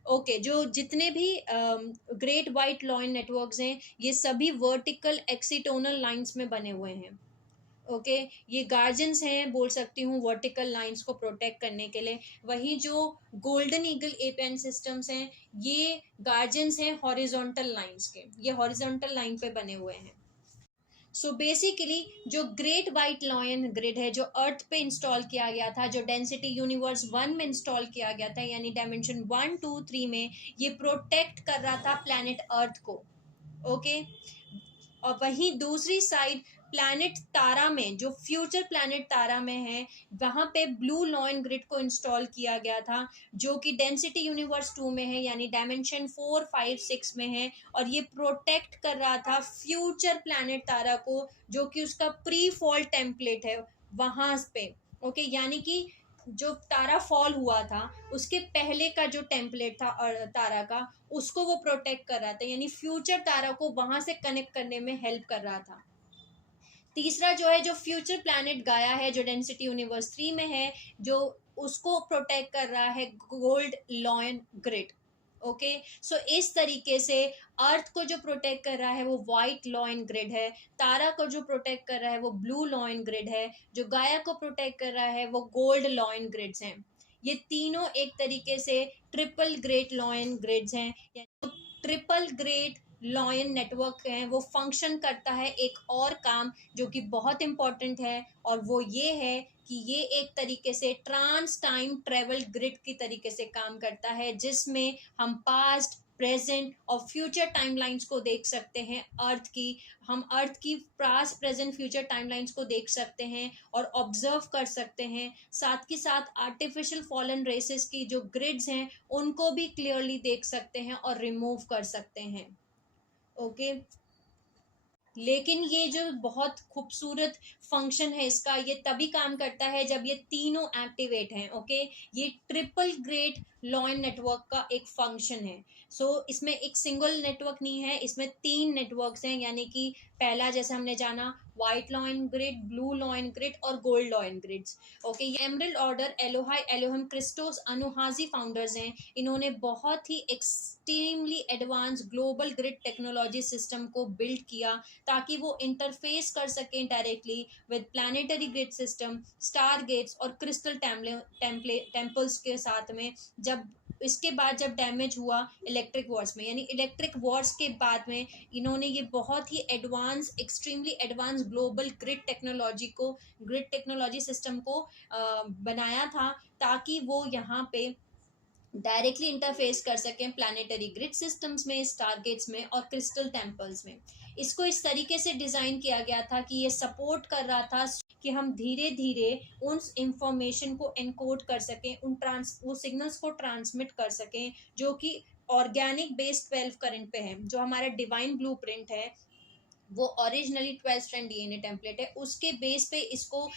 ओके, जो जितने भी ग्रेट वाइट लॉयन नेटवर्क्स हैं, ये सभी वर्टिकल एक्सीटोनल लाइंस में बने हुए हैं। ओके। ये गार्जियंस हैं, बोल सकती हूँ, वर्टिकल लाइंस को प्रोटेक्ट करने के लिए। वही जो गोल्डन ईगल एपेन सिस्टम्स हैं, ये गार्जियंस हैं हॉरिजॉन्टल लाइंस के, ये हॉरिजॉन्टल लाइन पे बने हुए हैं। सो बेसिकली जो ग्रेट वाइट लॉयन ग्रिड है, जो अर्थ पे इंस्टॉल किया गया था, जो डेंसिटी यूनिवर्स 1 में इंस्टॉल किया गया था, यानी डायमेंशन 1 2 3 में, ये प्रोटेक्ट कर रहा था प्लैनेट अर्थ को। ओके। और वहीं दूसरी साइड प्लैनेट तारा में, जो फ्यूचर प्लैनेट तारा में है, वहां पे ब्लू लॉयन ग्रिड को इंस्टॉल किया गया था, जो कि डेंसिटी यूनिवर्स 2 में है, यानी डायमेंशन 4 5 6 में है। और ये प्रोटेक्ट कर रहा था फ्यूचर प्लैनेट तारा को, जो कि उसका प्री फॉल टेम्पलेट है वहां पे। ओके, यानी कि जो तारा फॉल हुआ था उसके पहले का जो टेम्पलेट था तारा का, उसको वो प्रोटेक्ट कर रहा था, यानी फ्यूचर तारा को वहां से कनेक्ट करने में हेल्प कर रहा था। तीसरा जो है, जो फ्यूचर प्लैनेट गाया है, जो डेंसिटी यूनिवर्स 3 में है, जो उसको प्रोटेक्ट कर रहा है गोल्ड लॉयन ग्रिड। ओके। सो इस तरीके से अर्थ को जो प्रोटेक्ट कर रहा है वो व्हाइट लॉयन ग्रिड है, तारा को जो प्रोटेक्ट कर रहा है वो ब्लू लॉयन ग्रिड है, जो गाया को प्रोटेक्ट कर रहा है वो गोल्ड लॉयन ग्रिड्स हैं। ये तीनों एक तरीके से ट्रिपल ग्रेट लॉयन ग्रिड्स हैं। ट्रिपल ग्रेट लॉयन नेटवर्क है, वो फंक्शन करता है एक और काम जो कि बहुत इंपॉर्टेंट है, और वो ये है कि ये एक तरीके से ट्रांस टाइम ट्रेवल ग्रिड की तरीके से काम करता है, जिसमें हम पास्ट, प्रेजेंट और फ्यूचर टाइमलाइंस को देख सकते हैं। अर्थ की, हम अर्थ की पास्ट, प्रेजेंट, फ्यूचर टाइमलाइंस को देख सकते हैं और ऑब्जर्व कर सकते हैं। साथ के साथ आर्टिफिशियल फॉलन रेसेस की जो ग्रिड्स हैं उनको भी क्लियरली देख सकते हैं और रिमूव कर सकते हैं। ओके। लेकिन ये जो बहुत खूबसूरत फंक्शन है इसका, ये तभी काम करता है जब ये तीनों एक्टिवेट हैं। ओके। ये ट्रिपल ग्रेट लॉयन नेटवर्क का एक फंक्शन है। इसमें एक सिंगल नेटवर्क नहीं है, इसमें 3 नेटवर्क्स हैं, यानी कि पहला जैसे हमने जाना white lion grid, blue lion grid और गोल्ड लॉयन ग्रिड्स। ओके। ये emerald order Elohei Elohim Christos Anuhazi founders हैं। इन्होंने बहुत ही extremely advance global grid technology system को बिल्ड किया, ताकि वो इंटरफेस कर सकें directly with planetary grid system, star gates और क्रिस्टल टेम्पल्स के साथ में। जब इसके बाद जब डैमेज हुआ इलेक्ट्रिक वॉर्स में, यानी इलेक्ट्रिक वॉर्स के बाद में, इन्होंने ये बहुत ही advance, extremely advance global grid technology system को बनाया था, ताकि वो यहाँ पे डायरेक्टली इंटरफेस कर सकें प्लानिटरी ग्रिड सिस्टम्स में, स्टारगेट्स में और क्रिस्टल टेम्पल्स में। इसको इस तरीके से डिज़ाइन किया गया था कि ये सपोर्ट कर रहा था कि हम धीरे धीरे उन इंफॉर्मेशन को एनकोड कर सकें, वो सिग्नल्स को ट्रांसमिट कर सकें, जो कि ऑर्गेनिक बेस्ड 12 करंट पे है। जो हमारा डिवाइन ब्लूप्रिंट है वो ओरिजिनली 12 स्ट्रैंड डीएनए टेम्पलेट है, उसके बेस पे इसको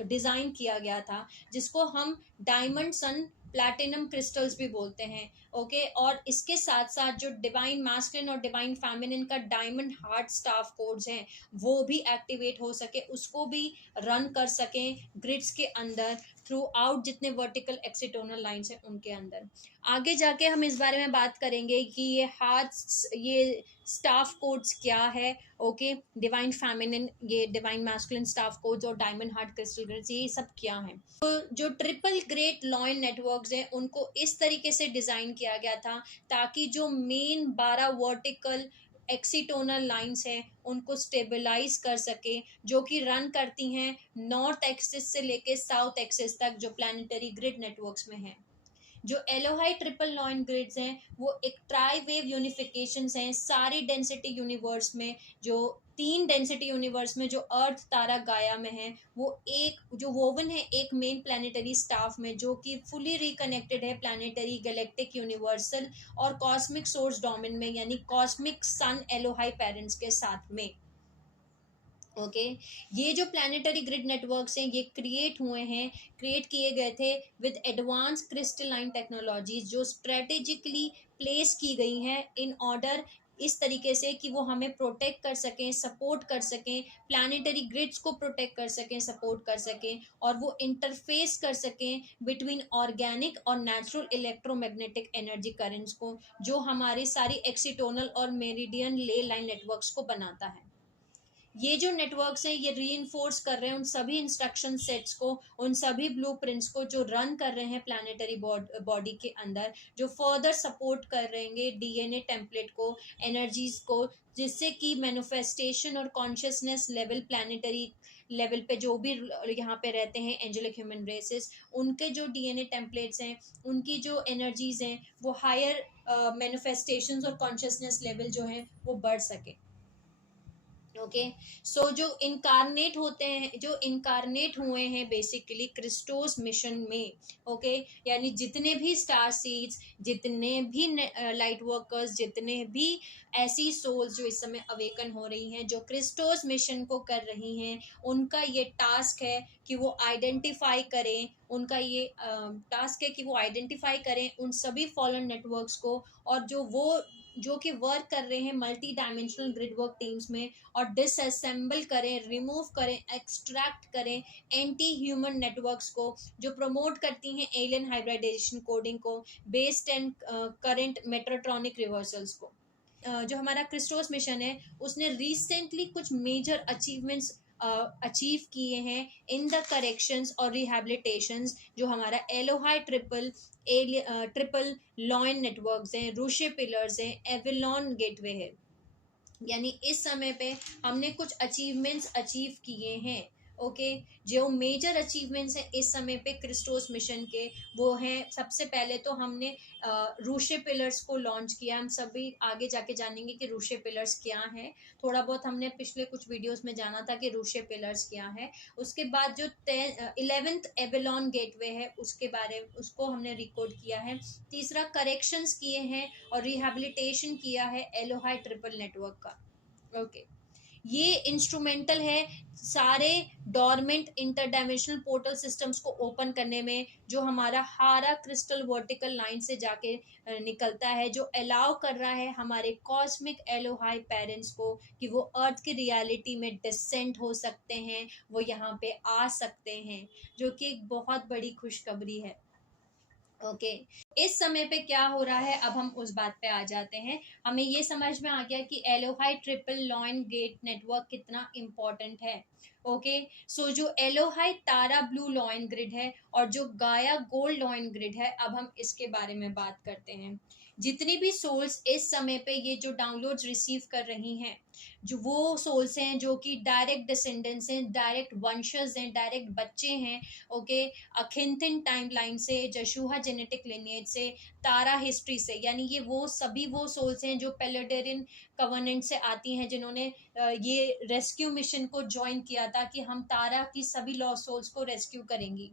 डिज़ाइन किया गया था, जिसको हम डायमंड सन प्लैटिनम क्रिस्टल्स भी बोलते हैं। ओके। और इसके साथ साथ जो डिवाइन मैस्कुलिन और डिवाइन फेमिनिन का डायमंड हार्ट स्टाफ कोड्स हैं, वो भी एक्टिवेट हो सके, उसको भी रन कर सकें ग्रिड्स के अंदर थ्रू आउट, जितने वर्टिकल एक्सिटोनल लाइंस हैं उनके अंदर। आगे जाके हम इस बारे में बात करेंगे कि ये स्टाफ कोड्स क्या है। ओके। डिवाइन फेमिनिन, ये डिवाइन मैस्कुलिन स्टाफ कोड्स और डायमंड हार्ट क्रिस्टल ग्रिड्स, ये सब क्या हैं। तो जो ट्रिपल ग्रेट लॉयन नेटवर्क्स हैं उनको इस तरीके से डिज़ाइन किया गया था, ताकि जो मेन 12 वर्टिकल एक्सीटोनल लाइंस हैं उनको स्टेबलाइज कर सके, जो कि रन करती हैं नॉर्थ एक्सिस से लेके साउथ एक्सिस तक, जो प्लानिटरी ग्रिड नेटवर्क्स में हैं। जो एलोहाई ट्रिपल लॉइन ग्रिड्स हैं वो एक ट्राई वेव यूनिफिकेशंस हैं सारी डेंसिटी यूनिवर्स में। जो 3 डेंसिटी यूनिवर्स में, जो अर्थ, तारा, गाया में है, वो एक जो वोवन है एक मेन प्लानिटरी स्टाफ में, जो कि फुली रिकनेक्टेड है प्लानिटरी गैलेक्टिक यूनिवर्सल और कॉस्मिक सोर्स डोमेन में, यानी कॉस्मिक सन एलोहाई पेरेंट्स के साथ में। ओके। ये जो प्लानिटरी ग्रिड नेटवर्क्स हैं ये क्रिएट किए गए थे विद एडवांस क्रिस्टलाइन टेक्नोलॉजीज, जो स्ट्रेटेजिकली प्लेस की गई हैं इन ऑर्डर, इस तरीके से कि वो हमें प्रोटेक्ट कर सकें, सपोर्ट कर सकें, प्लानिटरी ग्रिड्स को प्रोटेक्ट कर सकें, सपोर्ट कर सकें, और वो इंटरफेस कर सकें बिटवीन ऑर्गेनिक और नेचुरल इलेक्ट्रोमैग्नेटिक एनर्जी करंट्स को, जो हमारी सारी एक्सीटोनल और मेरिडियन ले लाइन नेटवर्क्स को बनाता है। ये जो नेटवर्क्स हैं ये रीइंफोर्स कर रहे हैं उन सभी इंस्ट्रक्शन सेट्स को, उन सभी ब्लूप्रिंट्स को जो रन कर रहे हैं प्लानिटरी बॉडी के अंदर, जो फर्दर सपोर्ट कर रहेंगे डीएनए टेम्पलेट को, एनर्जीज को, जिससे कि मैनिफेस्टेशन और कॉन्शियसनेस लेवल प्लानिटरी लेवल पे जो भी यहाँ पे रहते हैं एंजेलिक ह्यूमन रेसेस, उनके जो डीएनए टेम्पलेट्स हैं, उनकी जो एनर्जीज हैं, वो हायर मैनिफेस्टेशंस और कॉन्शियसनेस लेवल जो है वो बढ़ सके। ओके, सो जो इनकारनेट होते हैं, जो इनकारनेट हुए हैं बेसिकली क्रिस्टोस मिशन में, ओके, यानी जितने भी स्टार सीड्स, जितने भी लाइट वर्कर्स, जितने भी ऐसी सोल्स जो इस समय अवेकन हो रही हैं, जो क्रिस्टोस मिशन को कर रही हैं, उनका ये टास्क है कि वो आइडेंटिफाई करें, उनका ये टास्क है कि वो आइडेंटिफाई करें उन सभी फॉलन नेटवर्क्स को, और जो कि वर्क कर रहे हैं multi dimensional grid work teams में, और डिसअसेंबल करें, रिमूव करें, एक्सट्रैक्ट करें एंटी ह्यूमन नेटवर्क्स को जो प्रमोट करती हैं एलियन हाइब्रिडाइजेशन कोडिंग को, बेस्ड एंड करंट मेट्रोट्रॉनिक रिवर्सल्स को। जो हमारा क्रिस्टोस मिशन है उसने रिसेंटली कुछ मेजर अचीवमेंट्स अचीव किए हैं इन द करेक्शंस और रिहैबिलिटेशंस, जो हमारा एलोहाई ट्रिपल लॉइन नेटवर्क्स हैं, रूशे पिलर्स हैं, एविलॉन गेटवे है, यानी इस समय पे हमने कुछ अचीवमेंट्स अचीव किए हैं। ओके, जो मेजर अचीवमेंट्स हैं इस समय पे क्रिस्टोस मिशन के, वो हैं, सबसे पहले तो हमने रूशे पिलर्स को लॉन्च किया। हम सभी आगे जाके जानेंगे कि रूशे पिलर्स क्या हैं, थोड़ा बहुत हमने पिछले कुछ वीडियोस में जाना था कि रूशे पिलर्स क्या है। उसके बाद जो 11th एविलॉन गेटवे है उसको हमने रिकॉर्ड किया है। तीसरा करेक्शंस किए हैं और रिहैबिलिटेशन किया है एलोहाई ट्रिपल नेटवर्क का। ओके, ये इंस्ट्रूमेंटल है सारे डॉर्मेंट इंटरडायमेंशनल पोर्टल सिस्टम्स को ओपन करने में, जो हमारा हारा क्रिस्टल वर्टिकल लाइन से जाके निकलता है, जो अलाउ कर रहा है हमारे कॉस्मिक एलोहाई पेरेंट्स को कि वो अर्थ की रियलिटी में डिसेंट हो सकते हैं, वो यहाँ पे आ सकते हैं, जो कि एक बहुत बड़ी खुशखबरी है। ओके, इस समय पे क्या हो रहा है, अब हम उस बात पे आ जाते हैं। हमें ये समझ में आ गया कि एलोहाई ट्रिपल लॉइन गेट नेटवर्क कितना इम्पोर्टेंट है। ओके, सो जो एलोहाई तारा ब्लू लॉइन ग्रिड है और जो गाया गोल्ड लॉइन ग्रिड है, अब हम इसके बारे में बात करते हैं। जितनी भी सोल्स इस समय पे ये जो डाउनलोड्स रिसीव कर रही हैं, जो वो सोल्स हैं जो कि डायरेक्ट डिसेंडेंट्स हैं, डायरेक्ट वंशज हैं, डायरेक्ट बच्चे हैं, ओके, अखिंतिन टाइमलाइन से, जशुहा जेनेटिक लिनिएज से, तारा हिस्ट्री से, यानी ये वो सभी वो सोल्स हैं जो पेलेटेरियन कवर्नेंट से आती हैं, जिन्होंने ये रेस्क्यू मिशन को ज्वाइन किया था कि हम तारा की सभी लॉस्ट सोल्स को रेस्क्यू करेंगी।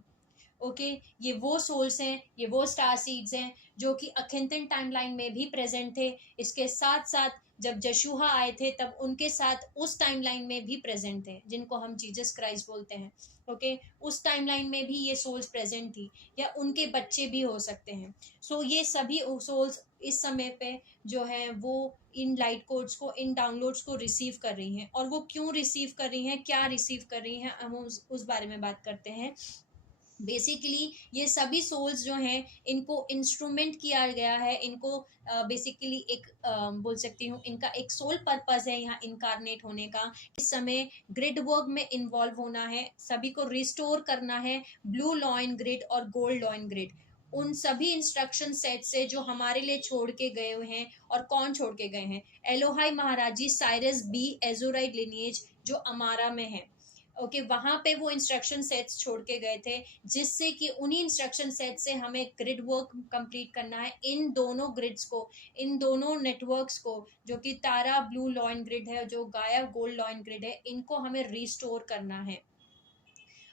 ओके, ये वो सोल्स हैं, ये वो स्टार सीड्स हैं जो कि अखिंतिन टाइमलाइन में भी प्रेजेंट थे। इसके साथ साथ जब जशुहा आए थे तब उनके साथ उस टाइमलाइन में भी प्रेजेंट थे, जिनको हम जीसस क्राइस्ट बोलते हैं। ओके, उस टाइमलाइन में भी ये सोल्स प्रेजेंट थी, या उनके बच्चे भी हो सकते हैं। सो ये सभी सोल्स इस समय पे जो है वो इन लाइट कोड्स को, इन डाउनलोड्स को रिसीव कर रही हैं। और वो क्यों रिसीव कर रही हैं, क्या रिसीव कर रही हैं, हम उस बारे में बात करते हैं। बेसिकली ये सभी सोल्स जो हैं इनको इंस्ट्रूमेंट किया गया है, इनको बेसिकली एक बोल सकती हूँ इनका एक सोल पर्पस है यहाँ इनकारनेट होने का। इस समय ग्रिड वर्क में इन्वॉल्व होना है, सभी को रिस्टोर करना है ब्लू लॉइन ग्रिड और गोल्ड लॉइन ग्रिड, उन सभी इंस्ट्रक्शन सेट से जो हमारे लिए छोड़ के गए हुए हैं। और कौन छोड़ के गए हैं, एलोहाई महाराजी साइरस बी एजोराइड लिनिएज जो अमारा में है। ओके, वहाँ पे वो इंस्ट्रक्शन सेट्स छोड़ के गए थे, जिससे कि उन्हीं इंस्ट्रक्शन सेट से हमें ग्रिड वर्क कंप्लीट करना है इन दोनों ग्रिड्स को, इन दोनों नेटवर्क्स को, जो कि तारा ब्लू लॉइन ग्रिड है, जो गाया गोल्ड लॉइन ग्रिड है, इनको हमें रिस्टोर करना है।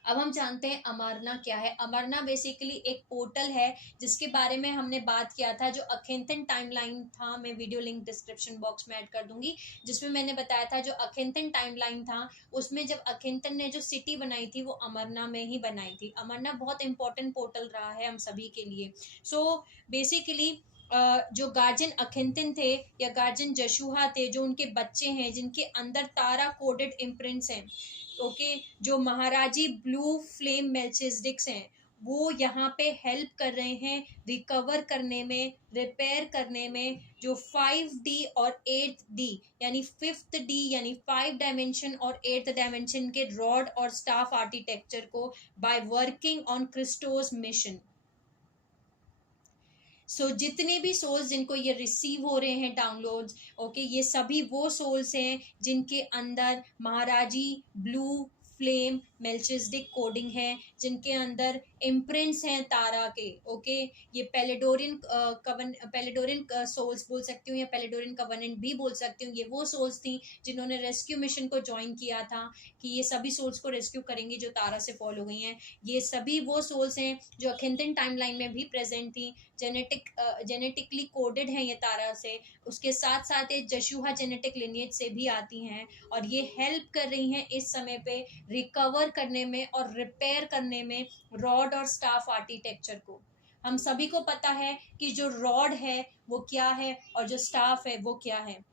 अब हम जानते हैं अमारना क्या है। अमारना बेसिकली एक पोर्टल है जिसके बारे में हमने बात किया था, जो अखिंतिन टाइमलाइन था, मैं वीडियो लिंक डिस्क्रिप्शन बॉक्स में ऐड कर दूंगी, जिसमें मैंने बताया था जो अखिंतिन टाइमलाइन था उसमें जब अखिंतिन ने जो सिटी बनाई थी वो अमरना में ही बनाई थी। अमरना बहुत इंपॉर्टेंट पोर्टल रहा है हम सभी के लिए। सो बेसिकली जो गार्जियन अखिंतिन थे या गार्जियन जशुहा थे, जो उनके बच्चे हैं जिनके अंदर तारा कोडेड इम्प्रिंट्स हैं, ओके, जो महाराजी ब्लू फ्लेम मेल्चिसडिक्स हैं, वो यहाँ पे हेल्प कर रहे हैं रिकवर करने में, रिपेयर करने में, जो 5D और 8D यानी 5th D यानी 5 डायमेंशन और 8th डायमेंशन के रॉड और स्टाफ आर्किटेक्चर को by working on Christos mission. So जितने भी सोल्स जिनको ये रिसीव हो रहे हैं डाउनलोड्स, ओके, ये सभी वो सोल्स हैं जिनके अंदर महाराजी ब्लू फ्लेम मेल्चिसडिक कोडिंग है, जिनके अंदर इम्प्रिंट्स हैं तारा के, ओके। ये पेलेडोरियन सोल्स बोल सकती हूँ या पेलेडोरियन कवनेंट भी बोल सकती हूँ। ये वो सोल्स थी जिन्होंने रेस्क्यू मिशन को ज्वाइन किया था कि ये सभी सोल्स को रेस्क्यू करेंगी जो तारा से फॉल हो गई हैं। ये सभी वो सोल्स हैं जो अखिंतन टाइमलाइन में भी प्रेजेंट थी, जेनेटिकली कोडेड हैं ये तारा से। उसके साथ साथ ये जशुहा जेनेटिक लिनिएज से भी आती हैं और ये हेल्प कर रही हैं इस समय पे रिकवर करने में और रिपेयर करने में रॉड और स्टाफ आर्किटेक्चर को। हम सभी को पता है कि जो रॉड है वो क्या है और जो स्टाफ है वो क्या है।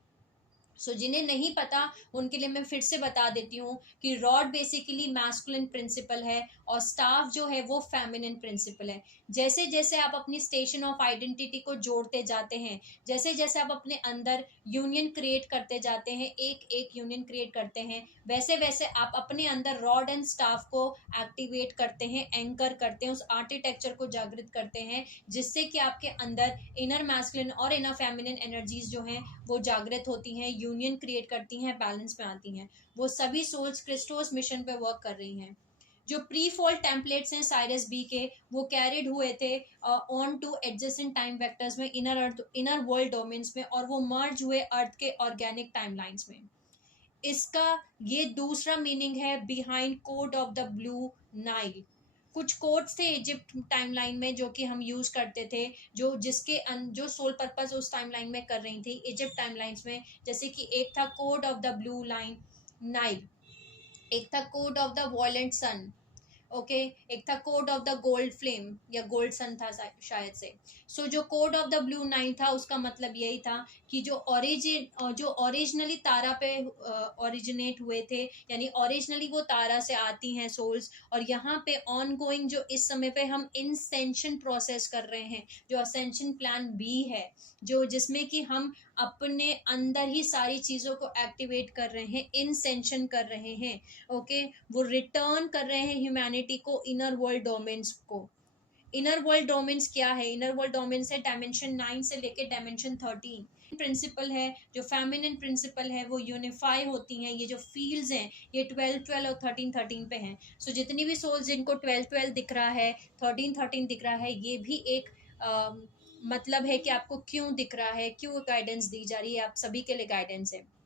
सो जिन्हें नहीं पता उनके लिए मैं फिर से बता देती हूँ कि रॉड बेसिकली मैस्कुलिन प्रिंसिपल है और स्टाफ जो है वो फेमिनिन प्रिंसिपल है। जैसे जैसे आप अपनी स्टेशन ऑफ आइडेंटिटी को जोड़ते जाते हैं, जैसे जैसे आप अपने अंदर यूनियन क्रिएट करते जाते हैं, एक एक यूनियन क्रिएट करते हैं, वैसे वैसे आप अपने अंदर रॉड एंड स्टाफ को एक्टिवेट करते हैं, एंकर करते हैं, उस आर्किटेक्चर को जागृत करते हैं, जिससे कि आपके अंदर इनर मैस्कुलिन और इनर फेमिनिन एनर्जीज जो हैं वो जागृत होती हैं, यूनियन क्रिएट करती हैं, बैलेंस में आती हैं। वो सभी सोल्स क्रिस्टोस मिशन पे वर्क कर रही हैं। जो प्री फॉल टेम्पलेट्स हैं साइरस बी के, वो कैरिड हुए थे on two adjacent time vectors में, इनर वर्ल्ड डोमेन्स में, और वो मर्ज हुए अर्थ के ऑर्गेनिक टाइमलाइंस में। इसका ये दूसरा मीनिंग है behind code of the blue Nile. कुछ कोड्स थे इजिप्ट टाइमलाइन में जो कि हम यूज करते थे, जो सोल पर्पस उस टाइमलाइन में कर रही थी इजिप्ट टाइमलाइंस में। जैसे कि एक था code of the blue line Nile, एक था code of the violent sun, okay, एक था code of the gold flame या गोल्ड सन था शायद से। सो जो code of the blue nine था उसका मतलब यही था कि जो ओरिजिनली तारा पे ओरिजिनेट हुए थे, यानी ओरिजिनली वो तारा से आती हैं सोल्स, और यहाँ पे ऑन गोइंग जो इस समय पे हम इंसेंशन प्रोसेस कर रहे हैं, जो असेंशन प्लान बी है, जो जिसमें कि हम अपने अंदर ही सारी चीज़ों को एक्टिवेट कर रहे हैं, इंसेंशन कर रहे हैं, ओके। वो रिटर्न कर रहे हैं ह्यूमैनिटी को इनर वर्ल्ड डोमेन्स को। इनर वर्ल्ड डोमेन्स क्या है? इनर वर्ल्ड डोमेन्स है डायमेंशन 9 से लेके डायमेंशन 13। प्रिंसिपल है जो फेमिनिन प्रिंसिपल है वो यूनिफाई होती हैं। ये जो फील्ड्स हैं ये 12 और 13 पे हैं। सो जितनी भी सोल्स जिनको 12 दिख रहा है, 13 दिख रहा है, ये भी एक मतलब है कि आपको क्यों दिख रहा है, क्यों गाइडेंस दी जा रही है, आप सभी के लिए गाइडेंस है।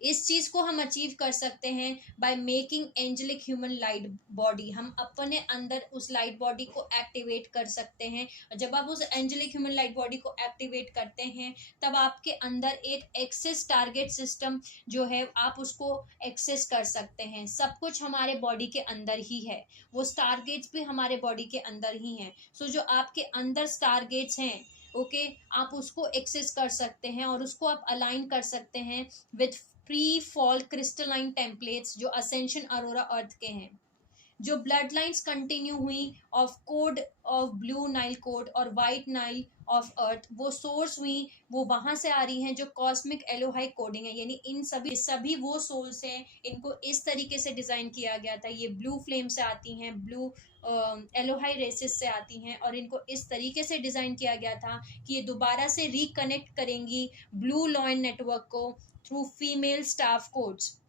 इस चीज को हम अचीव कर सकते हैं by making angelic human light body. हम अपने अंदर उस लाइट बॉडी को एक्टिवेट कर सकते हैं। जब आप उस एंजेलिक ह्यूमन लाइट बॉडी को एक्टिवेट करते हैं तब आपके अंदर एक एक्सेस टारगेट सिस्टम जो है आप उसको एक्सेस कर सकते हैं। सब कुछ हमारे बॉडी के अंदर ही है, वो टारगेट्स भी हमारे बॉडी के अंदर ही हैं। सो जो आपके अंदर टारगेट्स हैं, ओके, आप उसको एक्सेस कर सकते हैं और उसको आप अलाइन कर सकते हैं with pre fall crystalline templates जो असेंशन अरोरा अर्थ के हैं। जो ब्लड लाइन्स कंटिन्यू हुई of code of blue Nile code और वाइट नाइल ऑफ अर्थ, वो सोर्स हुई, वो वहां से आ रही हैं जो कॉस्मिक एलोहाई कोडिंग है। यानी इन सभी वो सोल्स हैं, इनको इस तरीके से डिजाइन किया गया था। ये ब्लू फ्लेम से आती हैं, ब्लू एलोहाई रेसिस से आती हैं, और इनको इस तरीके से डिजाइन किया गया था कि ये दोबारा से रिकनेक्ट करेंगी ब्लू लॉइन नेटवर्क को थ्रू फीमेल स्टाफ कोड्स।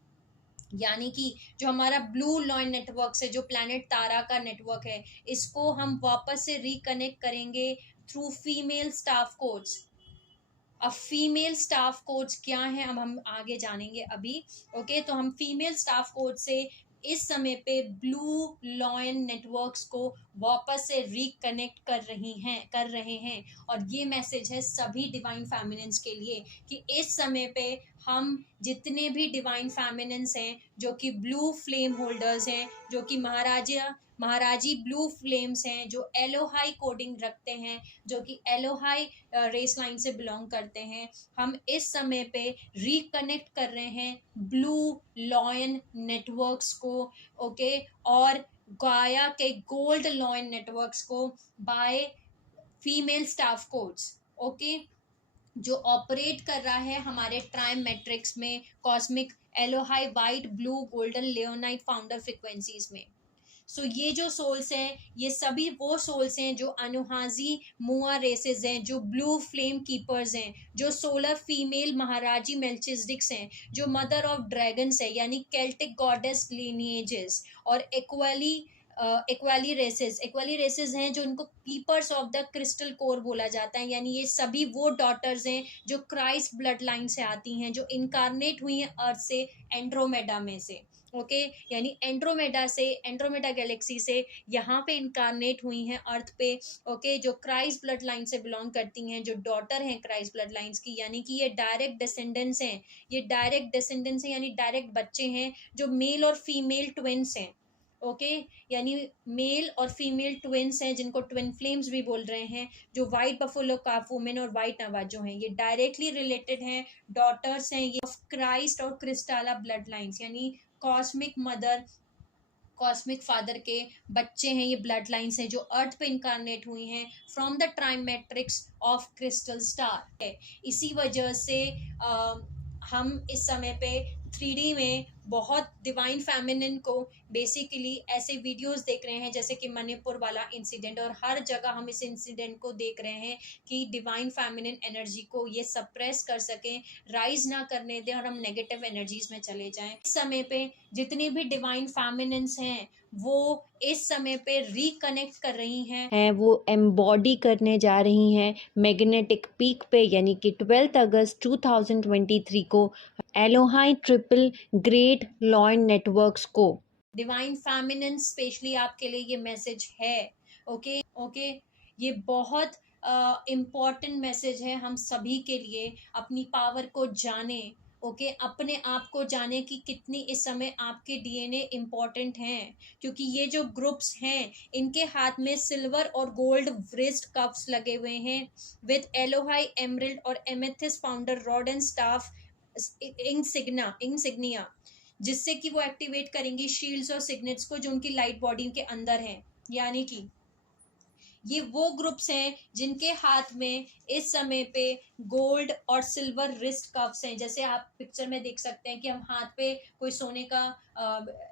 यानी कि जो हमारा ब्लू लॉइन नेटवर्क है, जो प्लैनेट तारा का नेटवर्क है, इसको हम वापस से रिकनेक्ट करेंगे थ्रू फीमेल स्टाफ कोड्स। अब फीमेल स्टाफ कोड्स क्या हैं अब हम आगे जानेंगे अभी, ओके। तो हम फीमेल स्टाफ कोड से इस समय पे ब्लू लॉयन नेटवर्क्स को वापस से रिकनेक्ट कर रहे हैं। और ये मैसेज है सभी डिवाइन फेमिनिन्स के लिए कि इस समय पे हम जितने भी डिवाइन फेमिनिन्स हैं जो कि ब्लू फ्लेम होल्डर्स हैं, जो कि महाराजी ब्लू फ्लेम्स हैं, जो एलोहाई कोडिंग रखते हैं, जो कि एलोहाई रेस लाइन से बिलोंग करते हैं, हम इस समय पे रिकनेक्ट कर रहे हैं ब्लू लॉयन नेटवर्क्स को, ओके। और गाया के गोल्ड लॉइन नेटवर्क्स को by female staff codes, okay, जो ऑपरेट कर रहा है हमारे ट्राइम मैट्रिक्स में, cosmic Elohei white blue golden leonine founder frequencies में। सो ये जो सोल्स हैं ये सभी वो सोल्स हैं जो अनुहाजी मुआ रेसेस हैं, जो ब्लू फ्लेम कीपर्स हैं, जो सोलर फीमेल महाराजी मेल्चिस्टिक्स हैं, जो मदर ऑफ ड्रैगन्स है यानी केल्टिक गॉडेस लीनिएजेस, और इक्वाली रेसेस हैं जो इनको keepers of the crystal core बोला जाता है, यानी ये सभी वो डॉटर्स हैं जो क्राइस्ट ब्लड लाइन से आती हैं, जो इनकारनेट हुई हैं अर्थ से, एंड्रोमेडा में से, ओके, यानी एंड्रोमेडा गैलेक्सी से यहाँ पे इनकारनेट हुई हैं अर्थ पे, ओके, जो क्राइस्ट ब्लड लाइन से बिलोंग करती हैं, जो डॉटर हैं क्राइस्ट ब्लड लाइन्स की, यानी कि ये डायरेक्ट डिसेंडेंट्स हैं, यानी डायरेक्ट बच्चे हैं जो मेल और फीमेल ट्विन्स हैं, ओके, यानी मेल और फीमेल ट्विन्स हैं जिनको ट्विन फ्लेम्स भी बोल रहे हैं, जो वाइट बफेलो काफ वुमेन और वाइट नवाजो हैं, ये डायरेक्टली रिलेटेड हैं, डॉटर्स हैं ये ऑफ क्राइस्ट और क्रिस्टाला ब्लड लाइन्स, यानी कॉस्मिक मदर कॉस्मिक फादर के बच्चे हैं, ये ब्लड लाइन्स हैं जो अर्थ पे इनकारनेट हुई हैं from the time matrix of crystal star है। इसी वजह से हम इस समय पे 3D में बहुत डिवाइन फेमिनिन को बेसिकली ऐसे वीडियोस देख रहे हैं जैसे कि मणिपुर वाला इंसिडेंट, और हर जगह हम इस इंसिडेंट को देख रहे हैं कि डिवाइन फेमिनिन एनर्जी को ये सप्रेस कर सकें, राइज ना करने दें और हम नेगेटिव एनर्जीज में चले जाएं। इस समय पे जितनी भी डिवाइन फेमिनिन्स हैं वो इस समय पे रिकनेक्ट कर रही हैं, वो एम्बॉडी करने जा रही हैं मैग्नेटिक पीक पे, यानी कि 12 अगस्त 2023 को एलोहाई ट्रिपल ग्रेट लॉइन नेटवर्क्स को। डिवाइन फेमिनिन स्पेशली आपके लिए ये मैसेज है, ओके ओके, ये बहुत इम्पॉर्टेंट मैसेज है हम सभी के लिए। अपनी पावर को जाने, ओके, अपने आप को जाने कि कितनी इस समय आपके डीएनए इम्पॉर्टेंट हैं, क्योंकि ये जो ग्रुप्स हैं इनके हाथ में सिल्वर और गोल्ड व्रिस्ट कप्स लगे हुए हैं विद एलोहाई एमरल्ड और amethyst founder rod and staff insignia, जिससे कि वो एक्टिवेट करेंगी शील्ड्स और सिग्नेट्स को जो उनकी लाइट बॉडी के अंदर हैं, यानी कि ये वो ग्रुप्स हैं जिनके हाथ में इस समय पे गोल्ड और सिल्वर रिस्ट कफ्स हैं, जैसे आप पिक्चर में देख सकते हैं कि हम हाथ पे कोई सोने का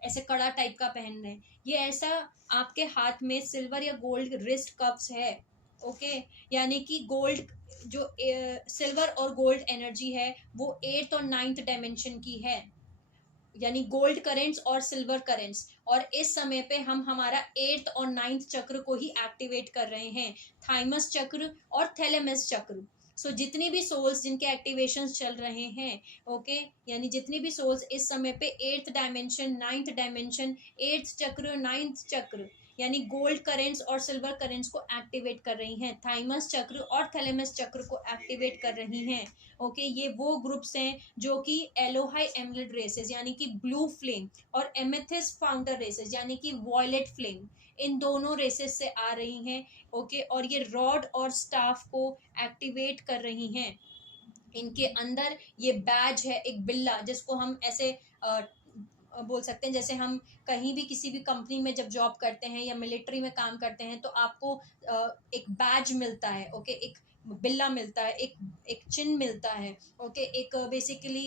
ऐसे कड़ा टाइप का पहन रहे हैं, ये ऐसा आपके हाथ में सिल्वर या गोल्ड रिस्ट कफ्स है, ओके, यानी कि गोल्ड जो सिल्वर और गोल्ड एनर्जी है वो 8th और 9th डायमेंशन की है, यानी गोल्ड करेंट्स और सिल्वर करेंट्स, और इस समय पे हम हमारा 8th और 9th चक्र को ही एक्टिवेट कर रहे हैं, थाइमस चक्र और थैलेमस चक्र। सो जितनी भी सोल्स जिनके एक्टिवेशंस चल रहे हैं, ओके, यानी जितनी भी सोल्स इस समय पे 8th dimension 9th dimension 8th चक्र 9th चक्र यानी गोल्ड करेंट्स और सिल्वर करेंट्स को एक्टिवेट कर रही हैं, थाइमस चक्र और थैलेमस चक्र को एक्टिवेट कर रही हैं, ओके, ये वो ग्रुप्स हैं जो कि एलोहाई एमरल्ड रेसेस यानी कि ब्लू फ्लेम और एमेथिस्ट फाउंडर रेसेस यानी कि वॉयलेट फ्लेम, इन दोनों रेसेस से आ रही हैं, ओके, और ये रॉड और स्टाफ को एक्टिवेट कर रही हैं। इनके अंदर ये बैज है, एक बिल्ला, जिसको हम ऐसे बोल सकते हैं, जैसे हम कहीं भी किसी भी कंपनी में जब जॉब करते हैं या मिलिट्री में काम करते हैं तो आपको एक बैज मिलता है, ओके, एक बिल्ला मिलता है, एक चिन्ह मिलता है, ओके, एक बेसिकली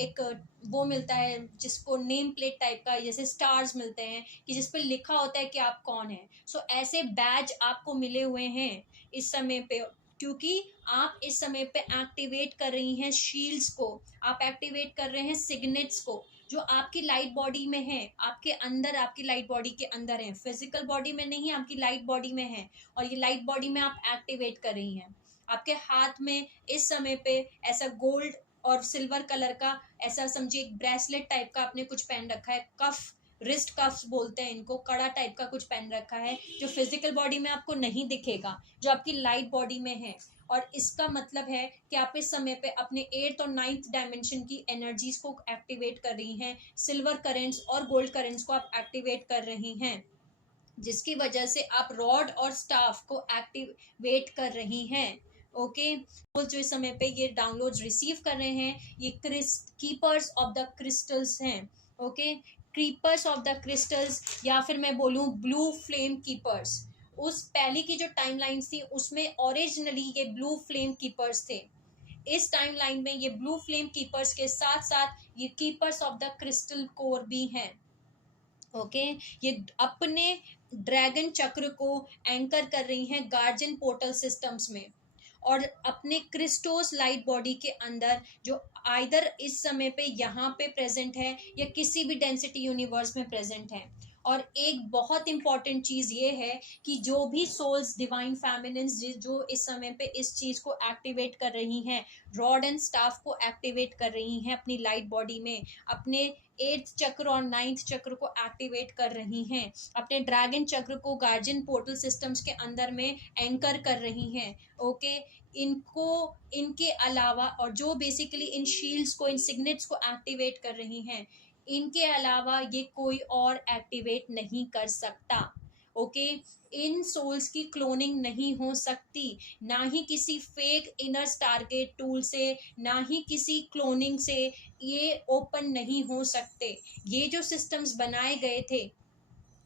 एक वो मिलता है जिसको नेम प्लेट टाइप का, जैसे स्टार्स मिलते हैं कि जिस पे लिखा होता है कि आप कौन है। सो ऐसे बैज आपको मिले हुए हैं इस समय पे, क्योंकि आप इस समय पे एक्टिवेट कर रही हैं शील्ड्स को, आप एक्टिवेट कर रहे हैं सिग्नेट्स को जो आपकी लाइट बॉडी में है, आपके अंदर, आपकी लाइट बॉडी के अंदर है, फिजिकल बॉडी में नहीं, आपकी लाइट बॉडी में है, और ये लाइट बॉडी में आप एक्टिवेट कर रही हैं। आपके हाथ में इस समय पे ऐसा गोल्ड और सिल्वर कलर का ऐसा समझिए एक ब्रेसलेट टाइप का आपने कुछ पहन रखा है, कफ, रिस्ट कफ्स बोलते हैं इनको, कड़ा टाइप का कुछ पहन रखा है जो फिजिकल बॉडी में आपको नहीं दिखेगा, जो आपकी लाइट बॉडी में है, और इसका मतलब है कि आप इस समय पे अपने 8th और 9th डायमेंशन की एनर्जीज को एक्टिवेट कर रही हैं, सिल्वर करेंट्स और गोल्ड करेंट्स को आप एक्टिवेट कर रही हैं, जिसकी वजह से आप रॉड और स्टाफ को एक्टिवेट कर रही हैं, ओके, जो इस समय पे ये डाउनलोड्स रिसीव कर रहे हैं ये कीपर्स ऑफ द क्रिस्टल्स हैं, okay, keepers of the crystals, या फिर मैं बोलूँ ब्लू फ्लेम कीपर्स, उस पहले की जो टाइमलाइन थी उसमें ओरिजिनली ये ब्लू फ्लेम कीपर्स थे। इस टाइमलाइन में ये ब्लू फ्लेम कीपर्स के साथ साथ ये keepers of the crystal core भी हैं। ओके, ये अपने ड्रैगन चक्र को एंकर कर रही हैं गार्जियन पोर्टल सिस्टम्स में, और अपने क्रिस्टोस लाइट बॉडी के अंदर, जो आइदर इस समय पे यहाँ पे प्रेजेंट है या किसी भी डेंसिटी यूनिवर्स में प्रेजेंट है। और एक बहुत इंपॉर्टेंट चीज ये है कि जो भी सोल्स डिवाइन फेमिनिन्स जो इस समय पे इस चीज को एक्टिवेट कर रही हैं, रॉड एंड स्टाफ को एक्टिवेट कर रही हैं अपनी लाइट बॉडी में, अपने 8th चक्र और 9th चक्र को एक्टिवेट कर रही हैं, अपने ड्रैगन चक्र को गार्जियन पोर्टल सिस्टम्स के अंदर में एंकर कर रही हैं। ओके, इनको, इनके अलावा, और जो बेसिकली इन शील्ड्स को, इन सिग्नेट्स को एक्टिवेट कर रही हैं, इनके अलावा ये कोई और एक्टिवेट नहीं कर सकता। ओके, इन सोल्स की क्लोनिंग नहीं हो सकती, ना ही किसी फेक इनर स्टारगेट टूल से, ना ही किसी क्लोनिंग से ये ओपन नहीं हो सकते। ये जो सिस्टम्स बनाए गए थे,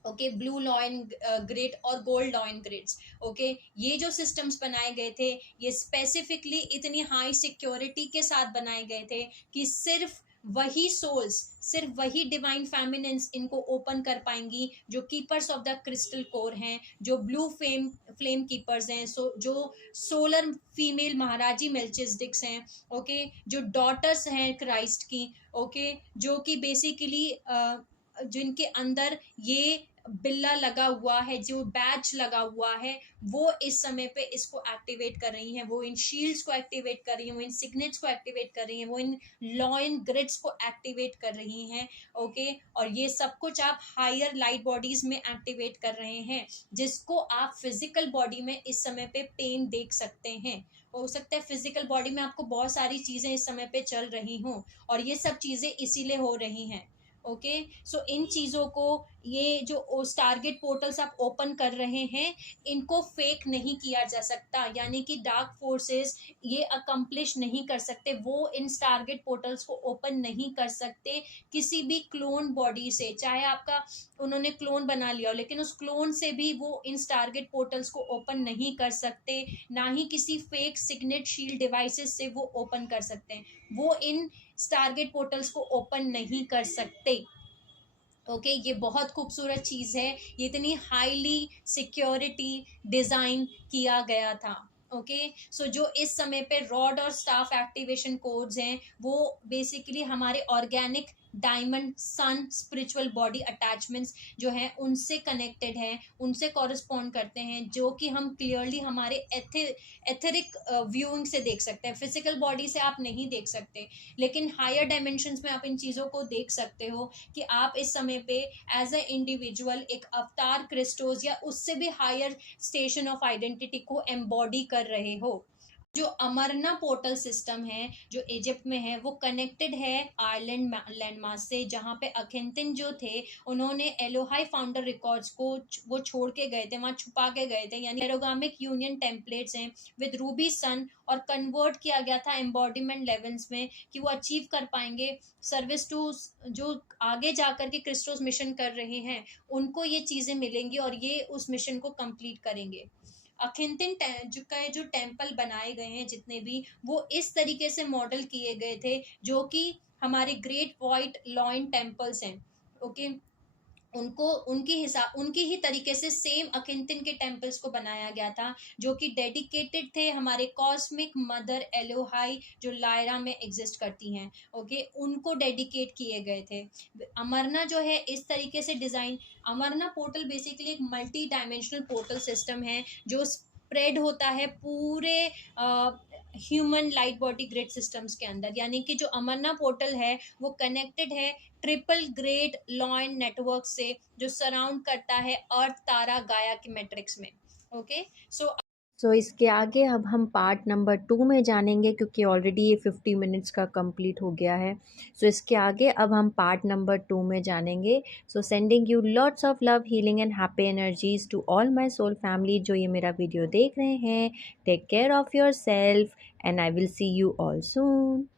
ओके, ब्लू लॉयन ग्रिड और गोल्ड लॉयन ग्रिड्स, ओके, ये जो सिस्टम्स बनाए गए थे ये स्पेसिफिकली इतनी हाई सिक्योरिटी के साथ बनाए गए थे कि सिर्फ वही सोल्स, सिर्फ वही डिवाइन फेमिनिन्स इनको ओपन कर पाएंगी जो keepers of the crystal core हैं, जो ब्लू फ्लेम कीपर्स हैं, जो सोलर फीमेल महाराजी मेल्चिसडिक्स हैं, ओके, जो डॉटर्स हैं क्राइस्ट की, ओके, जो कि बेसिकली जिनके अंदर ये बिल्ला लगा हुआ है, जो बैच लगा हुआ है, वो इस समय पे इसको एक्टिवेट कर रही हैं, वो इन शील्ड्स को एक्टिवेट कर रही हैं, वो इन सिग्नेट्स को एक्टिवेट कर रही हैं, वो इन लॉयन ग्रिड्स को एक्टिवेट कर रही हैं। ओके, और ये सब कुछ आप हायर लाइट बॉडीज में एक्टिवेट कर रहे हैं, जिसको आप फिजिकल बॉडी में इस समय पे पेन देख सकते हैं। हो सकता है फिजिकल बॉडी में आपको बहुत सारी चीजें इस समय पे चल रही हों, और ये सब चीजें इसीलिए हो रही हैं। ओके, सो इन चीज़ों को, ये जो टारगेट पोर्टल्स आप ओपन कर रहे हैं, इनको फेक नहीं किया जा सकता, यानी कि डार्क फोर्सेस ये अकम्प्लिश नहीं कर सकते, वो इन टारगेट पोर्टल्स को ओपन नहीं कर सकते किसी भी क्लोन बॉडी से, चाहे आपका उन्होंने क्लोन बना लिया हो, लेकिन उस क्लोन से भी वो इन टारगेट पोर्टल्स को ओपन नहीं कर सकते, ना ही किसी फेक सिग्नेट शील्ड डिवाइसेस से वो ओपन कर सकते हैं, वो इन टारगेट पोर्टल्स को ओपन नहीं कर सकते। ओके, ये बहुत खूबसूरत चीज़ है, ये इतनी हाईली सिक्योरिटी डिज़ाइन किया गया था। ओके, सो जो इस समय पे रॉड और स्टाफ एक्टिवेशन कोड्स हैं, वो बेसिकली हमारे ऑर्गेनिक डायमंड सन स्पिरिचुअल बॉडी अटैचमेंट्स जो हैं उनसे कनेक्टेड हैं, उनसे कॉरस्पॉन्ड करते हैं, जो कि हम क्लियरली हमारे एथेरिक व्यूइंग से देख सकते हैं। फिजिकल बॉडी से आप नहीं देख सकते, लेकिन हायर डायमेंशंस में आप इन चीज़ों को देख सकते हो कि आप इस समय पे एज ए इंडिविजुअल एक अवतार क्रिस्टोस या उससे भी हायर स्टेशन ऑफ आइडेंटिटी को एम्बॉडी कर रहे हो। जो अमरना पोर्टल सिस्टम है जो इजिप्ट में है, वो कनेक्टेड है आयरलैंड लैंडमास से, जहाँ पे अखेंतिन जो थे उन्होंने एलोहाई फाउंडर रिकॉर्ड्स को वो छोड़ के गए थे, वहाँ छुपा के गए थे, यानी एरोगामिक यूनियन टेम्पलेट्स हैं विद रूबी सन, और कन्वर्ट किया गया था एम्बॉडीमेंट लेवल्स में कि वो अचीव कर पाएंगे सर्विस टू, जो आगे जाकर के क्रिस्टोस मिशन कर रहे हैं उनको ये चीज़ें मिलेंगी और ये उस मिशन को कंप्लीट करेंगे। अखिंतिन जो टेम्पल बनाए गए हैं जितने भी, वो इस तरीके से मॉडल किए गए थे जो कि हमारे ग्रेट व्हाइट लॉयन टेम्पल्स हैं। ओके, उनको उनकी ही तरीके से सेम अकिंतिन के टेम्पल्स को बनाया गया था, जो कि डेडिकेटेड थे हमारे कॉस्मिक मदर एलोहाई जो लायरा में एग्जिस्ट करती हैं। ओके, उनको डेडिकेट किए गए थे। अमरना जो है इस तरीके से डिज़ाइन, अमरना पोर्टल बेसिकली एक मल्टी डायमेंशनल पोर्टल सिस्टम है जो स्प्रेड होता है पूरे human light body grid systems के अंदर, यानी कि जो अमरना पोर्टल है वो कनेक्टेड है ट्रिपल ग्रेड लॉयन नेटवर्क से, जो सराउंड करता है अर्थ तारा गाया की मैट्रिक्स में। ओके, सो इसके आगे अब हम पार्ट नंबर 2 में जानेंगे, क्योंकि ऑलरेडी ये 50 मिनट्स का कंप्लीट हो गया है। सो इसके आगे अब हम पार्ट नंबर 2 में जानेंगे। So sending you lots of love, healing and happy energies to all my soul family जो ये मेरा वीडियो देख रहे हैं। Take care of yourself and I will see you all soon.